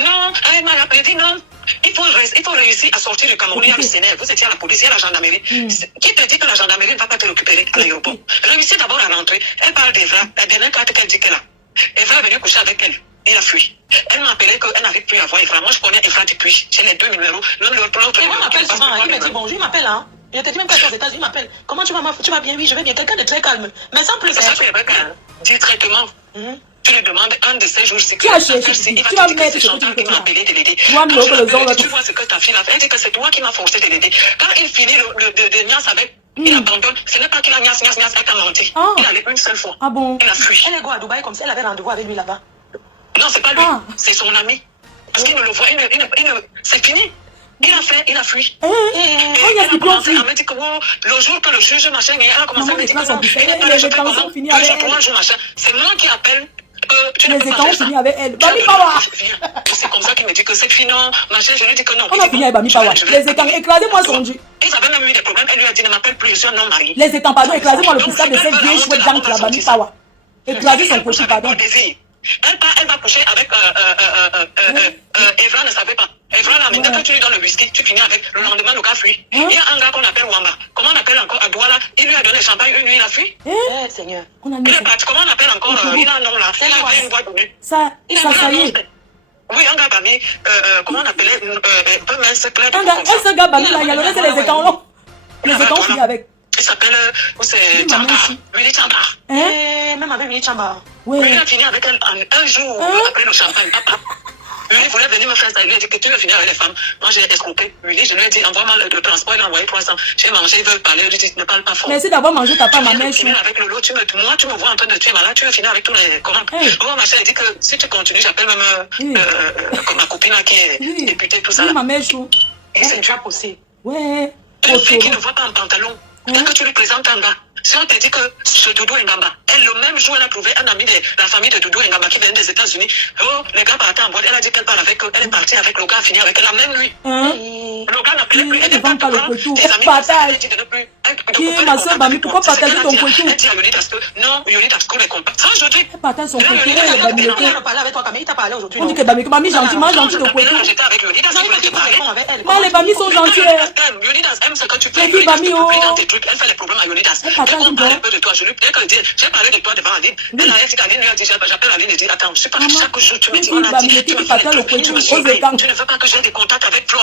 Non, elle m'a rappelé, dit non. Il faut réussir à sortir du Cameroun. Il y a le Sénère, vous étiez à la police, il y a la gendarmerie. Qui te dit que la gendarmerie ne va pas te récupérer à l'aéroport? Réussissez d'abord à rentrer. Elle parle d'Eva, la dernière carte qu'elle dit qu'elle a. Eva est venue coucher avec elle. Il a fui. Elle m'a appelé qu'elle n'arrive plus à voir Eva. Moi, je connais Eva depuis. J'ai les deux numéros. L'autre. Eva m'appelle souvent. Il me dit bonjour, il m'appelle, hein. Je te dis même pas aux États-Unis, il m'appelle. Comment tu vas, tu vas bien? Oui, je vais bien. Quelqu'un de très calme. Mais sans plus. C'est ça, tu es vrai calme. Directement. Tu lui demandes un de ces jours-ci. Tu as cherché. Tu vas mettre ce que tu m'a appelé de l'aider. Tu vois ce que ta fille a fait. Elle dit que c'est toi qui m'as forcé de l'aider. Quand il finit de niasse avec, il abandonne. Ce n'est pas qu'il a niasse, elle t'a menti. Il allait une seule fois. Ah bon? Il a fui. Elle est go à Dubaï comme si elle avait rendez-vous avec lui là-bas. Non, c'est pas lui. C'est son ami. Parce qu'il ne le voit. C'est fini. Il a fui. Elle m'a dit que le jour que le juge machin, elle a commencé à me dire que c'est moi qui appelle. Les états ont fini avec elle. Bami Pawa. C'est comme ça qu'il me dit que c'est fini, non, machin, je lui dis que non. On a fini avec Bami Pawa. Les états, écrasez-moi son Dieu. Ils avaient même eu des problèmes, elle lui a dit ne m'appelle plus, je suis un homme marié. Les états, pardon, écrasez-moi le cristal de cette vieille chouette dame qui a Bami Pawa. Écrasez son cochon, pardon. Elle va coucher avec Evra ne savait pas. Evra là, maintenant que tu lui donnes le whisky, tu finis avec. Le lendemain, le gars fuit. Il y a un gars qu'on appelle Wamba. Comment on appelle encore Adouala? Il lui a donné champagne, une nuit, il a fui. Seigneur. Comment on appelle encore? Il a un nom là. Il a une boîte de nuit. Ça y est. Oui, un gars Bami, comment on appelait? Un gars Bami là, il y a le reste des étangs. Les étangs finissent avec. Il s'appelle, c'est Chamba. Willy Chamba. Même avec Willy Chamba. Oui. Il a fini avec elle un jour après le champagne. Papa. Willy voulait venir me faire ça. Il lui a dit que tu veux finir avec les femmes. Moi, j'ai escroqué. Willy, je lui ai dit, envoie-moi le transport. Il a envoyé 300. J'ai mangé, il veut parler. Je lui ai dit, ne parle pas fort. Merci d'avoir mangé ta part, ma mère. Avec Lolo, moi, tu me vois en train de tuer malade. Tu veux finir avec tous les. Comment? Oh, ma chérie, elle dit que si tu continues, j'appelle même ma copine qui est députée, tout ça. Oui, ma mère chou. Et c'est déjà possible. Ouais. Une fille qui ne voit pas en pantalon. Dès que tu lui présentes un gars, si on te dit que ce Doudou Ngamba, elle, le même jour, elle a trouvé un ami de la famille de Doudou Ngamba qui vient des États-Unis. Oh, les gars partaient en boîte. Elle a dit qu'elle parle avec eux. Elle est partie avec le gars, fini avec elle la même nuit. Le gars n'appelait plus. Elle ne vend pas le couteau. Elle dit de ne plus. Elle Qui est ma soeur Bami? Pourquoi partager ton couteau? Elle dit à Yonidas que non, Yonidas qu'on les compte. Ça aujourd'hui. Elle partage son couteau. Il a parlé avec toi, Camille, il t'a parlé aujourd'hui. On dit que Bami gentil, moi gentil de couteau. J'étais avec Yonidas, il voulait te parler. Moi les Bami sont gentils. Yonidas aime ce que tu fais. Les Bami, oh. Dans tes trucs, elle fait les problèmes à Yonidas. Elle partage On une parle bonne. un peu de toi. J'ai parlé de toi devant Aline. Elle a dit qu'Aline lui a dit, j'appelle Aline et dit, attends, je sais pas, chaque jour tu me dis, on a dit, tu me surveilles. Tu ne veux pas que j'ai des contacts avec Flo.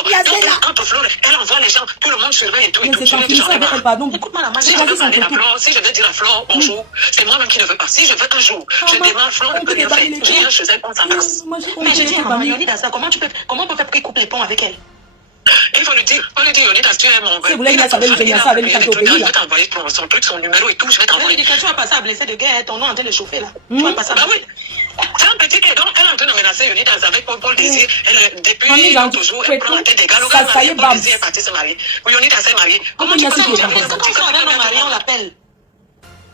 Quand Flo, elle envoie les gens, tout le monde surveille et tout. Mais c'est quand elle pardon. Écoute-moi la main. Si je veux parler à Flo, si je veux dire à Flo, bonjour, c'est moi-même qui ne veux pas. Si je veux un jour, je demande Flo, ne peut rien faire. Je viens chez elle, on s'embrasse. Mais j'ai dit à maman Yonidas, comment on peut faire pour qu'il coupe les ponts avec elle? Il faut lui dire, Yonidas, tu es mon... Si vous voulez, il a sa belle génial, ça avec les cartes au pays. Je vais t'envoyer son truc, son numéro et tout, je vais t'envoyer. Tu vas passer à blesser de guerre, ton nom en train de chauffer là. Tu vas passer à... Bah oui. C'est un petit donc elle est en train de menacer Yonidas avec Paul Désir. Depuis toujours, elle prend la tête des gars. Ça y est, Paul Désir est parti se marier. Yonidas est marié. Comment tu peux on l'appelle?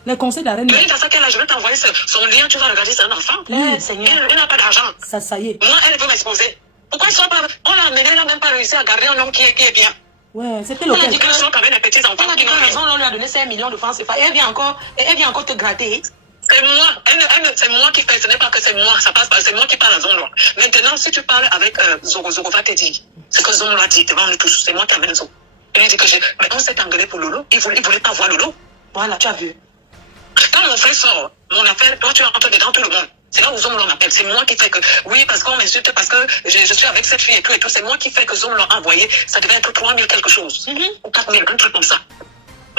Les conseils de la reine. Yonidas, à quel âge je vais t'envoyer son lien, tu vas regarder, c'est un enfant. Elle n'a pas d'argent. Ça y est. Moi, elle veut m'exposer. Pourquoi ils sont pas... On l'a amené, elle n'a même pas réussi à garder un homme qui est bien. Ouais, c'était On a lequel? dit que sont quand même des petits enfants. On a dit que raison, on lui a donné 5 millions de francs CFA. Et elle vient encore te gratter. C'est moi, c'est moi qui fais, ce n'est pas que c'est moi, ça passe pas, c'est moi qui parle à Zonlo. Maintenant, si tu parles avec Zogo va te dire, c'est que Zonlo a dit devant nous tous, c'est moi qui amène Zogo. Il lui dit que mais on s'est engueulé pour Lolo, il voulait pas voir Lolo. Voilà, tu as vu. Quand mon frère sort, mon affaire, toi tu entres dedans tout le monde. C'est là où Zonlo m'appelle, c'est moi qui fais que, oui, parce qu'on m'insulte, parce que je suis avec cette fille et tout, c'est moi qui fais que Zonlo a envoyé, ça devait être 3 000 quelque chose, ou 4 000, un truc comme ça.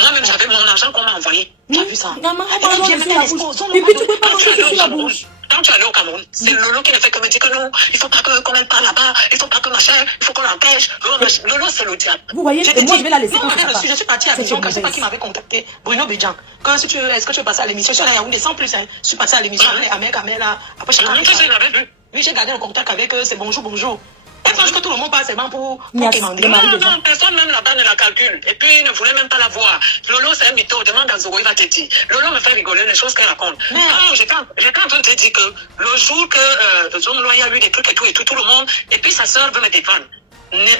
Moi-même, j'avais mon argent qu'on m'a envoyé. Tu as vu ça? Maman, on va manger la bouche. Et puis tu peux pas manger sur la bouche. Quand tu es allé au Cameroun, c'est Lolo qui ne fait que me dire que non, il faut pas qu'on aille pas là-bas, il faut pas que machin, il faut qu'on l'empêche. Lolo, c'est le diable. Vous voyez, et moi je vais la laisser Non, comme ça. je suis partie à Abidjan, je sais pas qui m'avait contacté. Bruno Bédjan. Est-ce que tu veux passer à l'émission? Je suis allée à Yaoundé sans plus, je suis passée à l'émission avec Amel, après je suis allée. Oui, j'ai gardé le contact avec eux, c'est bonjour. Elle pense que tout le monde passe seulement pour quémander. Non, personne même là-bas ne la calcule. Et puis, il ne voulait même pas la voir. Lolo, c'est un mytho. Demande à Zogo, il va te dire. Lolo me fait rigoler les choses qu'elle raconte. J'étais en train de te dire que le jour que Zonlo a eu des trucs et tout le monde, et puis sa soeur veut me défendre.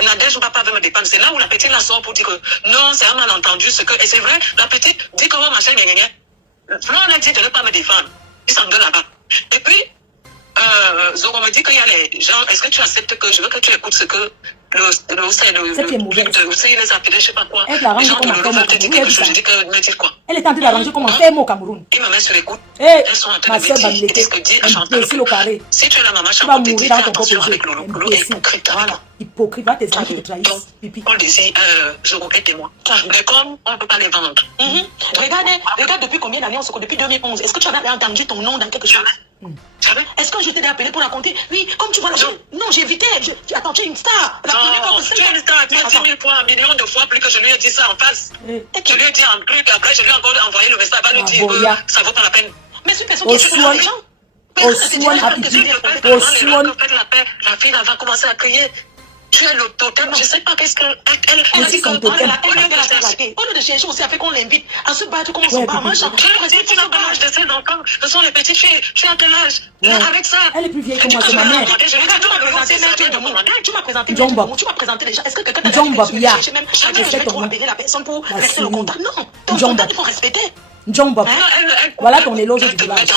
Nadège ou papa veut me défendre. C'est là où la petite la sort pour dire que non, c'est un malentendu. Et c'est vrai, la petite dit comment machin, Flo a dit de ne pas me défendre. Il s'engueule là-bas. Et puis, Zogo me dit qu'il y a les gens, est-ce que tu acceptes que je veux que tu écoutes ce que il les appelait, je sais pas quoi. Les gens de Lolo veulent te dire quelque chose. Je dis que me dire quoi. Elle est en train d'arranger comment faire au Cameroun. Il me met sur l'écoute. Elles sont en train de me dire, qu'est-ce que dit Chantal. Si tu es la maman Chantal, tu dis attention avec Lolo. Lolo est hypocrite. Voilà. Hypocrite, va tes amis qui te trahissent. On disait, Zogo, aidez-moi. Mais comme on ne peut pas les vendre. Regarde depuis combien d'années on se connaît, depuis 2011. Est-ce que tu avais entendu ton nom dans quelque chose? Est-ce que je t'ai appelé pour raconter? Oui, comme tu vois, non, j'ai évité. Attends, tu es une star. Non, tu es une star. Tu as 10 000 fois, millions de fois plus que je lui ai dit ça en face. Je lui ai dit un truc, après je lui ai encore envoyé le message. Elle va lui dire que ça vaut pas la peine. Mais c'est une personne qui est sur les gens. Au soin, la fille va commencer à crier. Tu es le totem, je ne sais pas qu'est-ce qu'elle... Elle a dit qu'on lieu de chercher aussi, après qu'on l'invite à se battre comme on se bat. Moi, je respecte l'âge de ces enfants. Ce sont les petites filles. Tu as quel âge? Avec ça. Elle est plus vieille que moi, c'est ma mère. Tu m'as présenté tu m'as présenté déjà. Est-ce que quelqu'un t'a dit chercher même je vais trop appeler la personne pour rester le contact? Non, ton contact, il faut respecter. John Bob. Voilà ton éloge du village.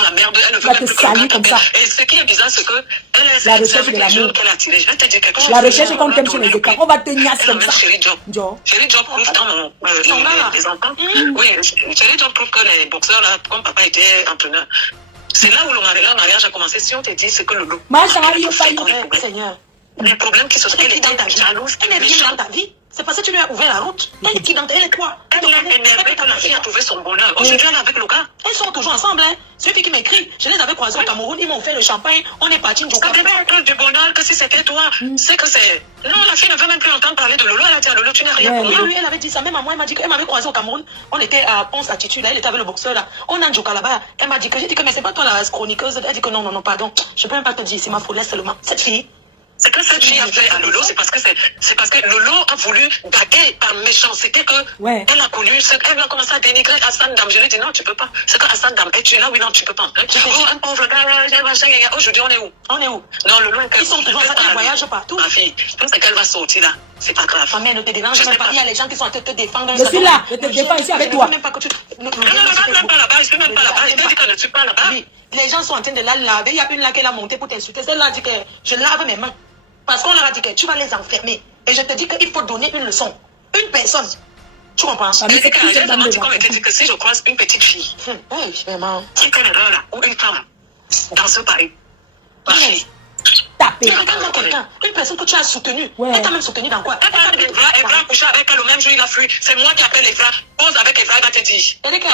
Elle va te salir comme ça. Et ce qui est bizarre, c'est que la recherche de l'amour. Je vais te dire quelque chose. La recherche qu'on t'aime sur les écrans. On va te niasse comme ça. Chérie Job prouve dans les enfants. Oui, Chérie Job prouve que les boxeurs, là, comme papa était entraîneur. C'est là où le mariage a commencé. Si on te dit, c'est que le loup. Seigneur. Les problèmes qui se sont... Elle était jalouse. Elle est bien dans ta vie. C'est parce que tu lui as ouvert la route. Elle est qui dans elle et toi? Elle est énervée quand la fille a trouvé son bonheur. Aujourd'hui, elle est avec le gars. Elles sont toujours ensemble. Celui qui m'écrit, je les avais croisés au Cameroun, ils m'ont offert le champagne, on est parti. Ça devait être du bonheur que si c'était toi. C'est que c'est... Non, la fille ne veut même plus entendre parler de Lolo. Elle a dit à Lolo, tu n'as rien pour moi. Oui, elle avait dit ça. Même à moi, elle m'a dit qu'elle m'avait croisé au Cameroun. On était à Ponce-Attitude, elle était avec le boxeur là. On a un joker là-bas. Elle m'a dit que j'ai dit que mais c'est pas toi la chroniqueuse. Elle dit que non, pardon. Je peux même pas te dire, c'est ma folie seulement. Cette fille. Ce que cette fille a fait à Lolo, c'est parce que Lolo a voulu baguer par méchanceté que elle a connu, elle a commencé à dénigrer Hassan Dam. Je lui ai dit non, tu peux pas. C'est que Hassan Dam, tu es là, oui, non, tu peux pas. Un pauvre gars, aujourd'hui on est où? On est où? Non, Lolo, ils sont toujours ça qui voyagent partout. Ma fille, c'est qu'elle va sortir là. C'est pas grave. Ma mère ne te dérange même pas. Il y a les gens qui sont en train de te défendre. Je suis là, je te défends ici avec toi. Même pas que tu... Non, je ne suis pas là-bas, je suis même pas là-bas. Je te dis que je ne suis pas là-bas. Oui, les gens sont en train de la laver. Il y a une là qui l'a montée pour t'insulter. Celle-là dit que je lave mes mains. Parce qu'on leur a dit que tu vas les enfermer. Et je te dis qu'il faut donner une leçon. Une personne. Tu comprends? Je dis que si je croise une petite fille, Oui, vraiment. qui fait l'erreur là, ou une femme, dans ce pays, ma fille, Taper. Quelqu'un, une personne que tu as soutenue. Ouais. Elle t'a même soutenu dans quoi? elle va coucher avec elle le même jour, il a fui. C'est moi qui appelle Evra. Pose avec Evra, elle va te dire. Elle dit que-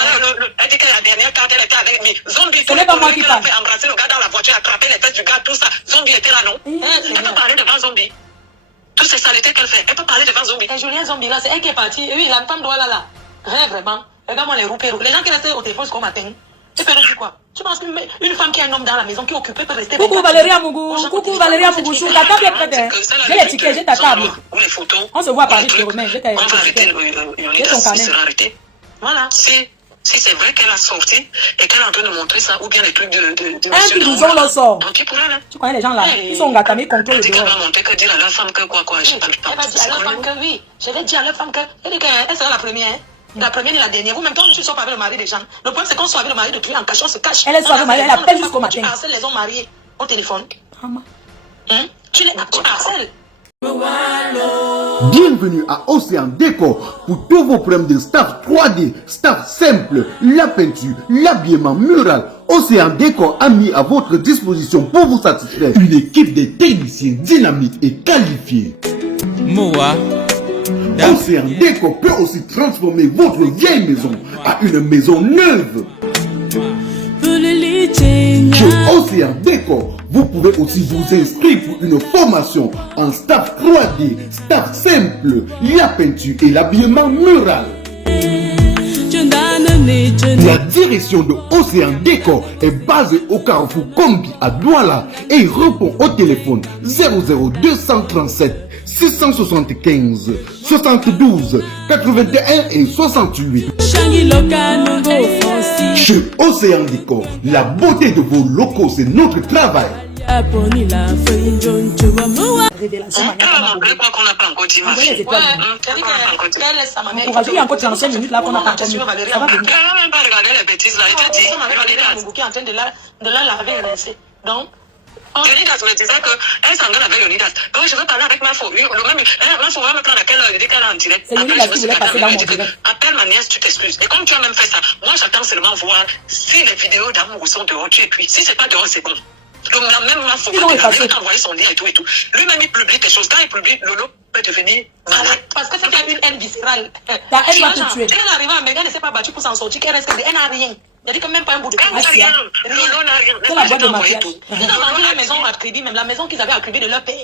Elle dit que la dernière carte, elle était avec mes zombies. Ce n'est pas moi qui Elle a parle. fait embrasser le gars dans la voiture, attraper les fesses du gars, tout ça. Zombie était là, non? Elle peut parler devant zombie. Toutes ces saletés qu'elle fait, elle peut parler devant zombie. Et Julien Zombie là, c'est elle qui est partie. Et oui, la femme doit là. Vraiment. Regarde-moi les roupéros. Les gens qui restent au téléphone jusqu'au matin. Tu peux dire quoi? Tu penses qu'une femme qui a un homme dans la maison qui est occupée peut rester. Coucou Valéria Mougou, coucou Valéria Mougou, ta table est prête. Hein. J'ai les tickets, j'ai ta table. Ou les photos. On se voit à Paris, je te remets, j'ai ta On va arrêter ticket. J'ai ton il carnet. sera arrêté. Voilà. Si c'est vrai qu'elle a sorti et qu'elle est en train de montrer ça, ou bien les trucs de Un monsieur truc, ils ont le sort. Donc, qui pourrait, là? Tu connais les gens là, ils sont gâtés, ils contrôlent Elle le dit qu'elle dehors. va monter, que dire à la femme que quoi, je parle pas. Elle va dire à leur femme que oui. Je vais dire à leur femme que. Elle dit qu'elle sera la première. La première et la dernière. Vous, même quand tu sors pas avec le mari des gens. Le problème, c'est qu'on soit avec le mari de pluie en cachant, on se cache. Elle est soirée mariée, elle appelle jusqu'au matin. Tu harcèles les hommes mariés au téléphone. Maman. Tu harcèles. Bienvenue à Océan Décor pour tous vos problèmes de staff 3D, staff simple, la peinture, l'habillement mural. Océan Décor a mis à votre disposition pour vous satisfaire une équipe de techniciens dynamiques et qualifiés. Moa. Océan Décor peut aussi transformer votre vieille maison à une maison neuve. Chez Océan Décor, vous pouvez aussi vous inscrire pour une formation en staff 3D, staff simple, la peinture et l'habillement mural. La direction de Océan Décor est basée au carrefour Combi à Douala et répond au téléphone 00237 675 72 81 et 68. Chez Océan Décor, la beauté de vos locaux, c'est notre travail. Révélation, Elle a montré quoi qu'on n'a pas encore dit, ma envoyez les fille. étoiles. Elle laisse sa maman. Encouragez-lui encore 35 minutes là qu'on a pas encore mis. Ça va Elle venir. n'a même pas regardé les bêtises là, elle te dit. Valérie qui est en train de la laver et rincer. Donc, Leonidas me disait qu'elle s'engueule avec Leonidas. Je veux parler avec ma faux. Ma faux va me prendre à quelle heure? Elle dit qu'elle est en direct. C'est Leonidas qui voulait passer dans mon direct. Appelle ma nièce, tu t'excuses. Et comme tu as même fait ça, moi j'attends seulement voir si les vidéos d'amour sont dehors, tu es puis. Si c'est pas dehors, c'est bon. Donc, même ma faux, il va envoyer son lien et tout. Lui-même, il publie quelque chose. Quand il publie, Lolo peut devenir malade. parce que c'était une haine viscérale. Ta haine va te tuer. Elle est arrivée à Megan, elle ne s'est pas battue pour s'en sortir. Elle reste, elle n'a rien. Elle dit que même pas un bout de Elle n'a rien. Lolo n'a rien. C'est la boîte de mariage. Ils ont vendu la maison à crédit, même la maison qu'ils avaient à crédit de leur père.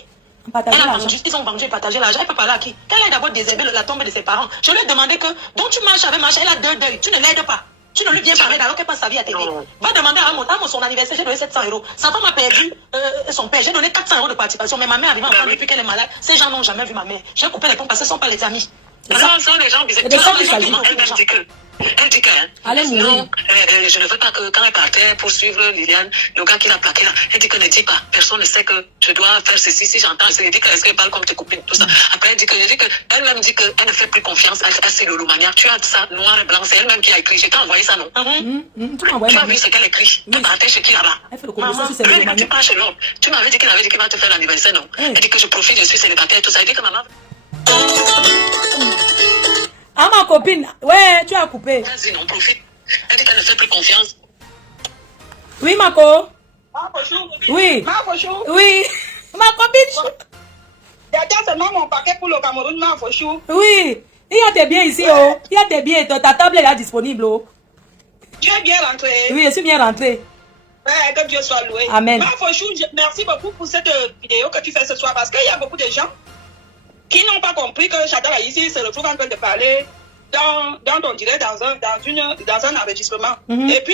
Partager Elle a l'argent. vendu, ils ont vendu et partagé l'argent. Elle peut parler à qui? Qu'elle a d'abord désherber la tombe de ses parents. Je lui ai demandé que, donc tu marches avec marche, elle a deux deuils. Tu ne l'aides pas. Tu ne lui viens parler alors qu'elle passe sa vie à t'aider. Va demander à Amo son anniversaire, j'ai donné 700 €. Sa femme a perdu son père, j'ai donné 400 € de participation. Mais ma mère arrive en France depuis qu'elle est malade. Ces gens n'ont jamais vu ma mère. J'ai coupé les ponts parce que ce ne sont pas les amis. Non, ce sont les gens bizarres. Elle dit que, Allez mourir. non, je ne veux pas que quand elle partait pour suivre Liliane, le gars qui l'a plaqué là, elle dit que ne dis pas, personne ne sait que je dois faire ceci, si j'entends, elle dit qu'elle parle comme tes copines, tout ça. Après, elle dit que, elle-même dit qu'elle ne fait plus confiance à ces Lolomania. Tu as ça, noir et blanc, c'est elle-même qui a écrit. Je t'ai envoyé ça, non? Tu m'as envoyé Tu as ma vu ce qu'elle écrit? Tu partais chez qui là-bas? Elle fait le commission sur ses Lui, éléments. tu pars chez l'homme. Tu m'avais dit qu'il avait dit qu'il va te faire l'anniversaire, non? Elle dit que je profite, je suis célibataire et tout ça. Elle dit que maman. Ah, ma copine. Ouais, tu as coupé. Vas-y, non, profite. Elle dit qu'elle ne fait plus confiance. Oui, Mako. Oui. Oui. Ma copine. J'attends seulement mon paquet pour le Cameroun, ma fauchou. Oui. Il y a tes biens ici, oh. Il y a tes biens. Ta table est là disponible, oh. Tu es bien rentré. Oui, je suis bien rentré. Ouais, que Dieu soit loué. Amen. Ma fauchou, merci beaucoup pour cette vidéo que tu fais ce soir parce qu'il y a beaucoup de gens qui n'ont pas compris que Chadala ici se retrouve en train de parler dans ton direct, dans un avertissement. Et puis,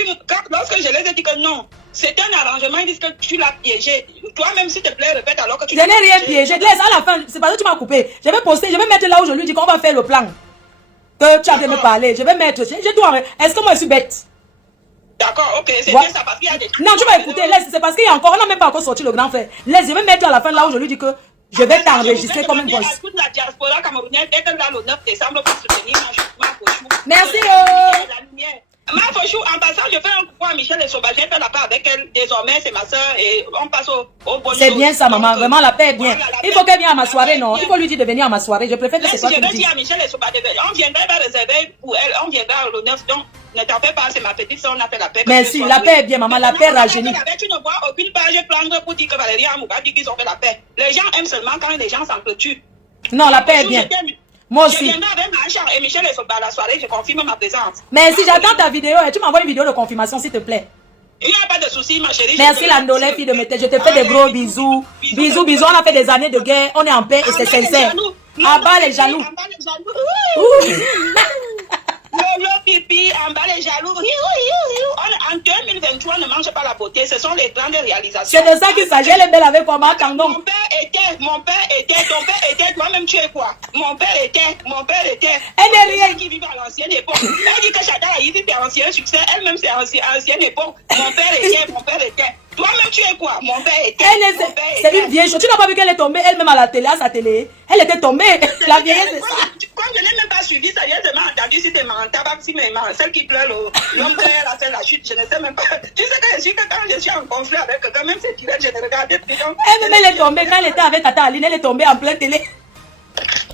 lorsque je les ai dit que non, c'est un arrangement, ils disent que tu l'as piégé. Toi-même, s'il te plaît, répète alors que tu l'as piégé. Je n'ai rien piégé. Laisse, à la fin, c'est parce que tu m'as coupé. Je vais poster, je vais mettre là où je lui dis qu'on va faire le plan. Que tu as me parler. Je vais mettre, je dois, est-ce que moi je suis bête? D'accord, ok, c'est bien ça, parce qu'il y a des trucs. Non, tu vas écouter, laisse, c'est parce qu'il y a encore, on n'a même pas encore sorti le grand frère. Laisse, je vais mettre à la fin là où je lui dis que Je vais t'enregistrer comme une gosse. Toute la diaspora camerounaise d'être là le 9 décembre pour soutenir ma Fochou. Merci. Ma Fochou, en passant, je fais un coucou à Michel et Soba. J'ai fait la paix avec elle. Désormais, c'est ma soeur et on passe au bon. C'est bien ça, maman. Vraiment, la paix est bien. Il faut qu'elle vienne à ma soirée, non? Il faut lui dire de venir à ma soirée. Je préfère que c'est toi qui me dises. Je vais dire à Michel et Soba, on viendra réserver pour elle. On viendra le 9. Donc, ne t'en fais pas, c'est ma petite soeur, on a fait la paix. Merci, la paix est bien, maman. La paix rajeunit. Tu ne vois aucune page prendre pour dire que Valérie Amouba dit qu'ils ont fait la paix. Les gens aiment seulement quand les gens s'entretuent. Non, la paix est bien. Moi aussi. Je viendrai avec Macha et Michel et Soba à la soirée, je confirme ma présence. Merci, j'attends ta vidéo et tu m'envoies une vidéo de confirmation, s'il te plaît. Il n'y a pas de souci, ma chérie. Merci, Landolé, fille de mes têtes. Je te fais des gros bisous. Bisous, bisous. On a fait des années de guerre. On est en paix et c'est sincère. Abat les jaloux. Lolo pipi, en bas les jaloux. En 2023, ne mange pas la beauté. Ce sont les grandes réalisations. C'est de ça qu'il s'agit. Elle est belle avec moi. Attendons. Mon père était, ton père était, toi-même tu es quoi? Mon père était. Elle n'est rien. Qui vit à l'ancienne époque. Elle dit que Chata a vit à l'ancien succès. Elle-même c'est ancienne époque. Mon père était. Toi-même tu es quoi? Mon père était. C'est une vieille chose. Tu n'as pas vu qu'elle est tombée elle-même à la télé, à sa télé. Elle était tombée. La vieillesse, c'est ça. Quand je n'ai même pas suivi, ça vient de m'entendu si t'es tabac, si celle qui pleure, l'homme clair a fait la chute, je ne sais même pas. Tu sais que je suis que quand je suis en conflit avec quelqu'un, même c'est direct, je ne regarde plus. Elle est tombée quand elle était avec Tata Aline, elle est tombée en pleine télé.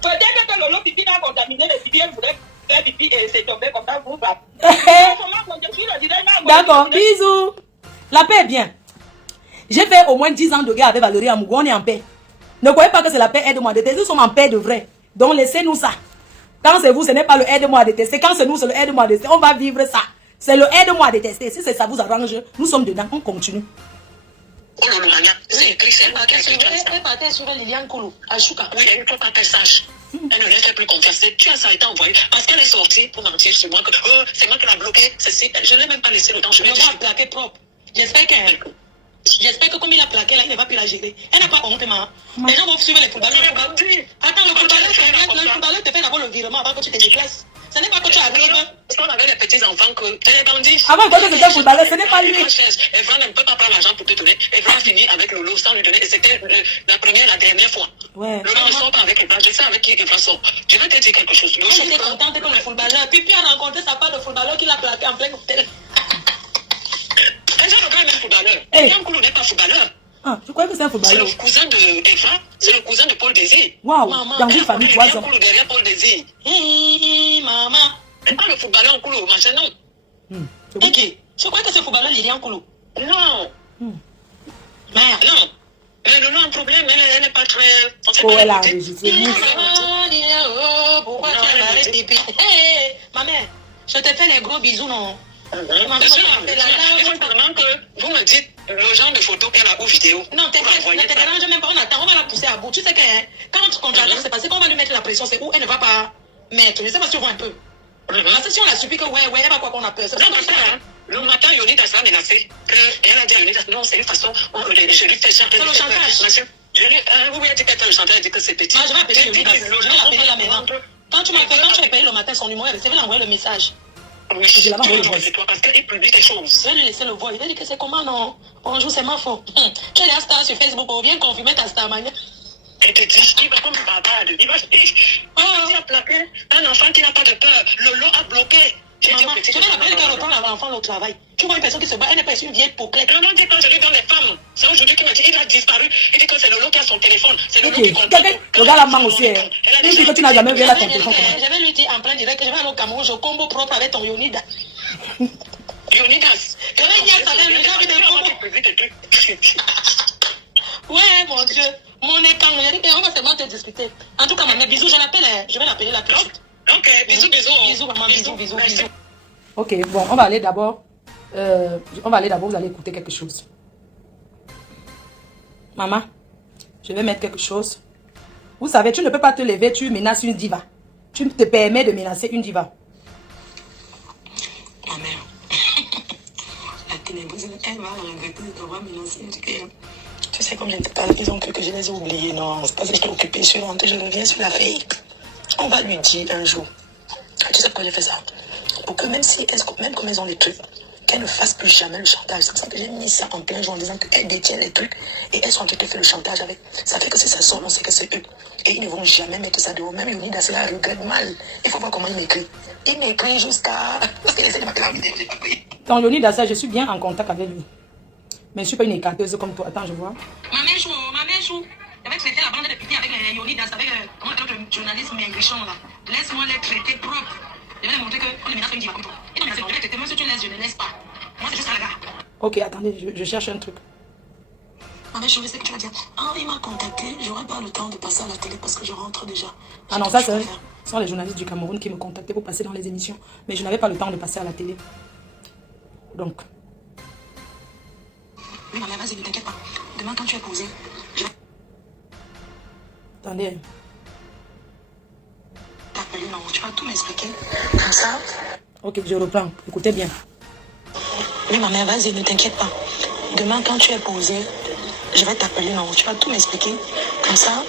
Peut-être que Lolo Pipi a contaminé les pipi, elle voulait faire pipi et c'est tombé comme ça, vous va. D'accord, bisous. La paix est bien. J'ai fait au moins 10 ans de guerre avec Valérie Amougou, on est en paix. Ne croyez pas que c'est la paix aide-moi à détester, nous sommes en paix de vrai. Donc laissez-nous ça. Quand c'est vous, ce n'est pas le aide-moi à détester. Quand c'est nous, c'est le aide-moi à détester. On va vivre ça. C'est le aide-moi à détester. Si ça vous arrange, nous sommes dedans, on continue. Oh non, Mania, c'est écrit, c'est moi qui ai fait Elle partait sur Liliane Koulou, à Chouka. Oui, il faut pas qu'elle sache. Elle ne vient faire plus confiance. Tu as ça été envoyé parce qu'elle est sortie pour mentir sur moi que c'est moi qui l'ai bloqué. Je ne l'ai même pas laissé le temps. Je vais te plaquer propre. J'espère que comme il a plaqué là, il ne va plus la gérer. Elle n'a pas honte, maman. Les gens vont suivre les footballeurs. Attends, le footballeur te fait d'abord le virement avant que tu te déplaces. Ce n'est pas que tu arrives. Parce qu'on avait les petits enfants que les bandits. Avant que c'était un footballeur, ce n'est pas lui. Evra ne peut pas prendre l'argent pour te donner. Evra a fini avec Lolo sans lui donner. Et c'était la première, la dernière fois. Ouais. Lolo ne sort pas avec Evra. Je sais avec qui Evra sort. Je vais te dire quelque chose. Elle était contente comme le footballeur. Puis a rencontré sa part de footballeur qui l'a plaqué en plein hôtel. Les gens regardent même footballeur. Liliane Koulou n'est pas footballeur. Ah, je croyais que c'est un footballeur. C'est le cousin de Evra, c'est le cousin de Paul Désir. Waouh, dans une famille, 3 ans. Liliane Koulou derrière Paul Désir. Maman. C'est pas le footballeur en Koulou, machin, non. Ok, je crois que c'est le footballeur Liliane Koulou. Non. Merde. Non. Mais Lolo a un problème, elle n'est pas très... Oh, elle a enregistré. Pourquoi tu as barré pipi? Ma mère, je te fais les gros bisous, non? C'est sûr, il faut vraiment que vous me dites le genre de photo qu'elle a ou vidéo. Non, ne te dérange même pas, on va la pousser à bout. Tu sais que quand notre contrat s'est passé, qu'on va lui mettre la pression, c'est où elle ne va pas mettre. Je sais pas si tu vois un peu. Parce que si on a supplié que ouais, elle va quoi qu'on a peur. C'est pas comme ça, hein. Le matin, Yonidas l'a menacé. Elle a dit à Yonidas, non, c'est une façon, je lui fais ça. C'est le chantage. Oui, elle dit qu'elle fait le chantage, elle dit que c'est petit. Je vais appeler Yonidas. Je vais l'appeler là maintenant. Quand tu as payé le matin son numéro, je vais l'envoyer le message. Oui, je l'ai envoyé toi parce qu'il publie des choses. Je vais lui laisser le voir. Il va dire que c'est comment, non? Bonjour, c'est ma faute. Tu es la star sur Facebook, on vient confirmer ta star, mania. Elle te dit, il va comme une bavarde. Il va plaquer un enfant qui n'a pas de peur. Lolo a bloqué. Maman, tu vas l'appeler qu'elle reprend l'enfant au travail. Tu vois une personne qui se bat, elle n'est pas une vieille poupée. Maman dit quand je lui donne les femmes. C'est aujourd'hui qu'il m'a dit, il a disparu. Il dit que c'est Lolo qui a son téléphone. C'est Lolo qui compte. Regarde la main aussi. Il dit que tu n'as jamais vu la ton téléphone. Je vais lui dire en plein direct que je vais aller au Cameroun, je combo propre avec ton Yonidas. Yonidas. Je vais dire ça, le gars avec des combos. Ouais, mon Dieu. Mon écran, on va seulement te discuter. En tout cas, maman, bisous, je vais l'appeler là tout de suite. Ok, bisous. Bisous, maman, bisous. Ok, bon, on va aller d'abord, vous allez écouter quelque chose. Maman, je vais mettre quelque chose. Vous savez, tu ne peux pas te lever, tu menaces une diva. Tu te permets de menacer une diva. Ma mère, la ténébreuse, elle va regretter d'avoir menacé une diva. Tu sais combien de temps ils ont cru que je les ai oubliés. Non, c'est parce que j'étais occupée sur l'entrée, je reviens sur la feuille. On va lui dire un jour. Tu sais pourquoi j'ai fait ça? Pour que même comme elles ont les trucs, qu'elle ne fasse plus jamais le chantage. C'est pour ça que j'ai mis ça en plein jour en disant qu'elle détient les trucs et elles sont en train de faire le chantage avec. Ça fait que si ça sort, on sait que c'est eux. Et ils ne vont jamais mettre ça dehors. Même Yoni Dassela regrette mal. Il faut voir comment il m'écrit. Il m'écrit jusqu'à... Parce qu'il essaie de m'appeler en vidéo, j'ai pas pris. Dans Yoni Dassela, je suis bien en contact avec lui. Mais je ne suis pas une écarteuse comme toi. Attends, je vois. Ma mère chou. Je vais traiter la bande de pitié avec Yoni Dassela, avec comment on appelle le journaliste maigrichon là. Laisse-moi les traiter propres. Je vais leur montrer qu'on les menace comme dit comme toi. Et donc, je vais traiter. Moi, si tu laisses, je ne laisse pas. Moi, c'est juste ça, la gars. Ok, attendez, je cherche un truc. Ma mère, je sais que tu vas dire. Ah, il m'a contacté. J'aurai pas le temps de passer à la télé parce que je rentre déjà. Ah non, ça, ce sont les journalistes du Cameroun qui me contactaient pour passer dans les émissions. Mais je n'avais pas le temps de passer à la télé. Donc. Oui, ma mère, vas-y, ne t'inquiète pas. Demain, quand tu es posé, je vais Attendez. t'appeler. Non, tu vas tout m'expliquer. Comme ça. Ok, je reprends. Écoutez bien. Oui, ma mère, vas-y, ne t'inquiète pas. Demain, quand tu es posé, je vais t'appeler. Non, tu vas tout m'expliquer. Comme ça,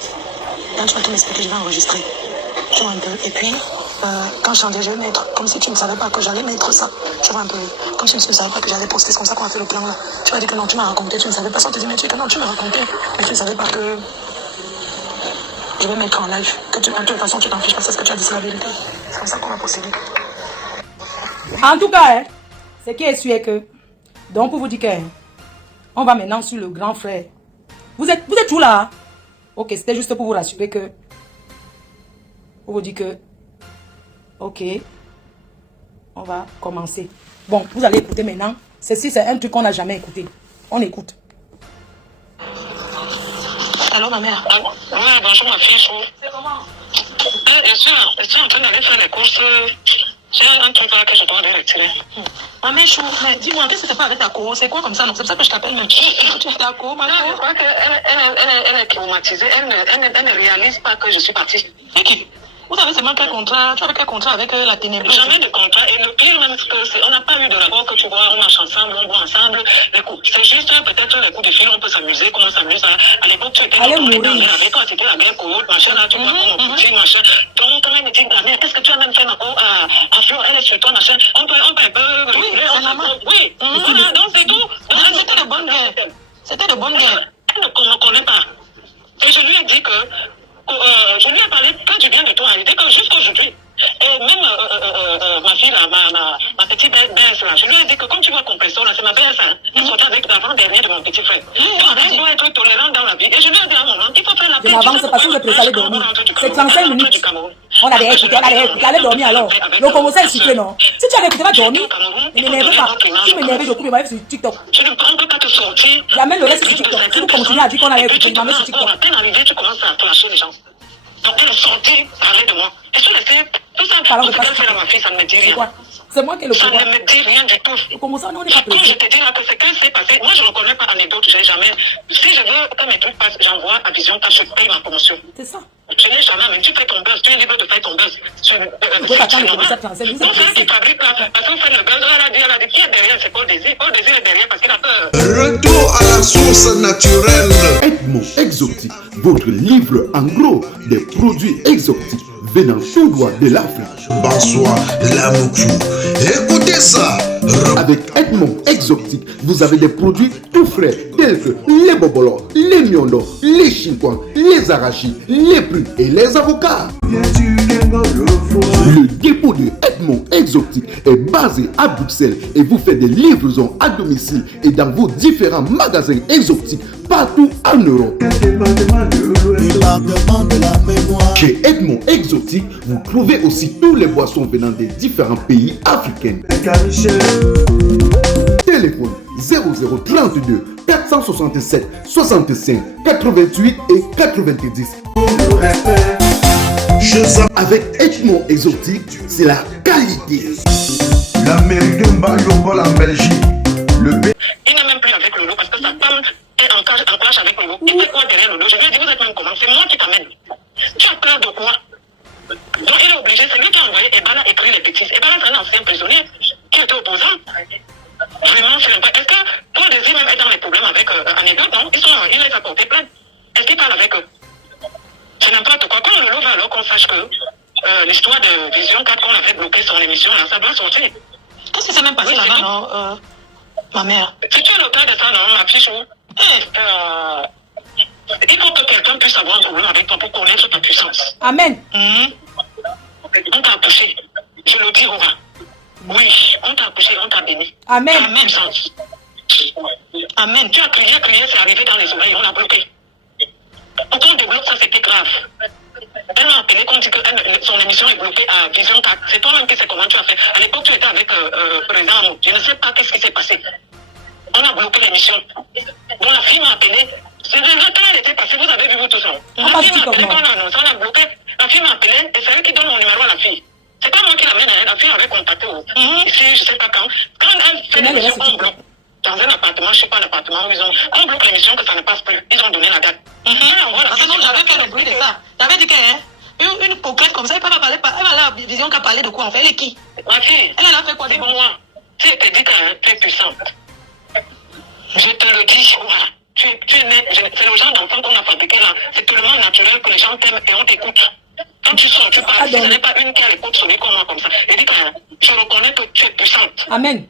quand tu vas tout m'expliquer, je vais enregistrer. Tu vois un peu. Et puis, quand je changeais, je vais mettre, comme si tu ne savais pas que j'allais mettre ça. Tu vois un peu. Comme si tu ne savais pas que j'allais poster. C'est comme ça qu'on a fait le plan là. Tu vas dire que non, tu m'as raconté, tu ne savais pas. Ça, on te dit, mais tu dis que non, tu m'as raconté. Mais tu ne savais pas que. Je vais mettre en live. Que tu, de toute façon, tu t'en fiches parce que tu as dit c'est la vérité. C'est comme ça qu'on a procédé. En tout cas, ce qui est sûr est que... Donc, pour vous dire que... On va maintenant sur le grand frère. Vous êtes où là? Ok, c'était juste pour vous rassurer que... Pour vous dire que... Ok. On va commencer. Bon, vous allez écouter maintenant. Ceci, c'est un truc qu'on n'a jamais écouté. On écoute. Allô, ma mère? Oui, bonjour ma fille. C'est comment? Je suis en train d'aller faire les courses. J'ai un truc là que je dois aller retirer. Ma mère chou, mais dis-moi, qu'est-ce que c'est pas avec ta co? C'est quoi comme ça? Non, c'est pour ça que je t'appelle. Mais tu es ta co, ma Non, je crois qu'elle est traumatisée. Elle ne réalise pas que je suis partie. Et qui? Vous avez seulement quel contrat? Tu avais quel contrat avec la ténébreuse? Jamais de contrat. Et le pire même, c'est qu'on n'a pas eu de rapport que tu vois, on marche ensemble, on boit ensemble. C'est juste peut-être les coups de fil, on peut s'amuser, comme on s'amuse. À l'époque, tu étais avec quand c'était la guerre courte, machin, là, tu vois, comme petit, machin. Donc, quand elle me dit, mais qu'est-ce que tu as même fait, Marco, à Flo, elle est sur toi, machin. On peut un peu rigoler, on s'amuse. Oui, voilà, donc c'est tout. C'était de bonne guerre. C'était de bonne guerre. Elle ne me connaît pas. Et je lui ai dit que, je lui ai parlé que du bien de toi. Elle dit que jusqu'aujourd'hui, et même ma fille, là, ma petite belle, là, je lui ai dit que quand tu vois Compressor, là, c'est ma belle, hein. Elle sortait avec l'avant-dernier de mon petit frère. Donc, elle doit être tolérante dans la vie. Et je lui ai dit à un moment, il faut faire la paix. Je m'avance parce que vous êtes pressé à aller dormir. C'est 35 minutes. On allait écouter, allez dormir alors. Le commencer est situé, non? Si tu allais écouter, va dormir. Ne m'énerve pas. Si tu m'énerves, je coupe, je m'arrive sur TikTok. Je ne peux pas te sortir. Il y a même le reste sur TikTok. Si vous continuez à dire qu'on allait écouter, je m'en mets sur TikTok. À peine arrivé, tu commences à clasher les gens. Donc elle est sortie parler de moi. Et je laissais tout ça. Parlons de ce qu'elle fait à ma fille, ça ne me dit rien. C'est moi qui ai le Ça pouvoir. ne me dit rien du tout. Comment ça, on n'est pas Quand je pressé. te dis là que c'est qu'elle s'est passé, moi je ne reconnais pas anecdote, j'ai jamais. Si je veux que mes trucs passent, j'envoie à Vision quand je paye ma promotion. C'est ça. Tu n'es jamais, même tu fais ton buzz, tu es libre de faire ton buzz. Vous pouvez attendre le commissaire français, vous êtes Donc c'est pressé. qui fabrique là, parce qu'on fait le buzz, elle a dit qui est derrière, c'est Paul Désir. Paul Désir est derrière parce qu'il a peur. Retour à la source naturelle. Edmond Exotique, votre livre en gros des produits exotiques venant tout droit de l'Afrique. Bonsoir, la Moukou. Écoutez ça. Avec Edmond Exotique, vous avez des produits tout frais tels que les bobolos, les miondo, les chinkouans, les arachis, les prunes et les avocats. Le dépôt de Edmond Exotique est basé à Bruxelles et vous fait des livraisons à domicile et dans vos différents magasins exotiques partout en Europe. Chez Edmond Exotique, vous trouvez aussi tous les boissons venant des différents pays africains. Téléphone 0032 467 65 88 et 90. Avec Edmond Exotique, c'est la qualité. L'Américain Bayobol en Belgique. Il n'est même plus avec Lolo parce que sa femme est en clash avec Lolo. Il fait quoi derrière Lolo? Je lui ai dit, vous êtes même comment? C'est moi qui t'amène. Tu as peur de quoi? Donc il est obligé, c'est lui qui a envoyé Ebala écrire les bêtises. Ebala, c'est un ancien prisonnier qui était opposant. Vraiment, je ne sais pas. Est-ce que Paul Désir même est dans les problèmes avec Anecdote, non? Il les a porté plainte. Est-ce qu'il parle avec eux? C'est n'importe quoi. Quand Lolo va alors qu'on sache que l'histoire de Vision 4 qu'on avait bloqué son émission, là, ça doit sortir. Qu'est-ce qui s'est même passé là-bas, non ma mère? Si tu es le cas de ça, non, ma petite chou, il faut que quelqu'un puisse avoir un problème avec toi pour connaître ta puissance. Amen. On t'a accouché. Je le dis, Rora. Oui, on t'a accouché, on t'a béni. Amen. Amen. Amen. Tu as crié, c'est arrivé dans les oreilles, on l'a bloqué. Quand on débloque ça, c'était grave. Elle m'a appelé quand dit que son émission est bloquée à Vision 4. C'est toi-même qui sais comment tu as fait. À l'époque, tu étais avec président. Je ne sais pas qu'est-ce qui s'est passé. On a bloqué l'émission. Donc la fille m'a appelé. C'est déjà quand elle était passée, vous avez vu vous tous. La fille m'a appelé quand on a annoncé, on a bloqué. La fille m'a appelé et c'est elle qui donne mon numéro à la fille. C'est pas moi qui l'amène, la fille avait contacté ici, je sais pas quand. Quand elle fait l'émission, on bloque. Dans un appartement, je sais pas l'appartement où ils ont. On bloque l'émission que ça ne passe plus. Ils ont donné la date. Parce que non, j'avais fait le bruit de ça. J'avais dit qu'une coquette comme ça, elle va parler, elle va aller à la vision qu'à parler de quoi en fait. Elle est qui? Ma fille. Elle a fait quoi? C'est bon, moi. Tu te dis que tu es puissante. Je te le dis, voilà. Tu es née. C'est le genre d'enfant qu'on a fabriqué là. C'est tellement naturel que les gens t'aiment et on t'écoute. Quand tu sors, tu parles. Si ce n'est pas une qui a l'écoute sonner comme moi comme ça. Et dis que je reconnais que tu es puissante. Amen.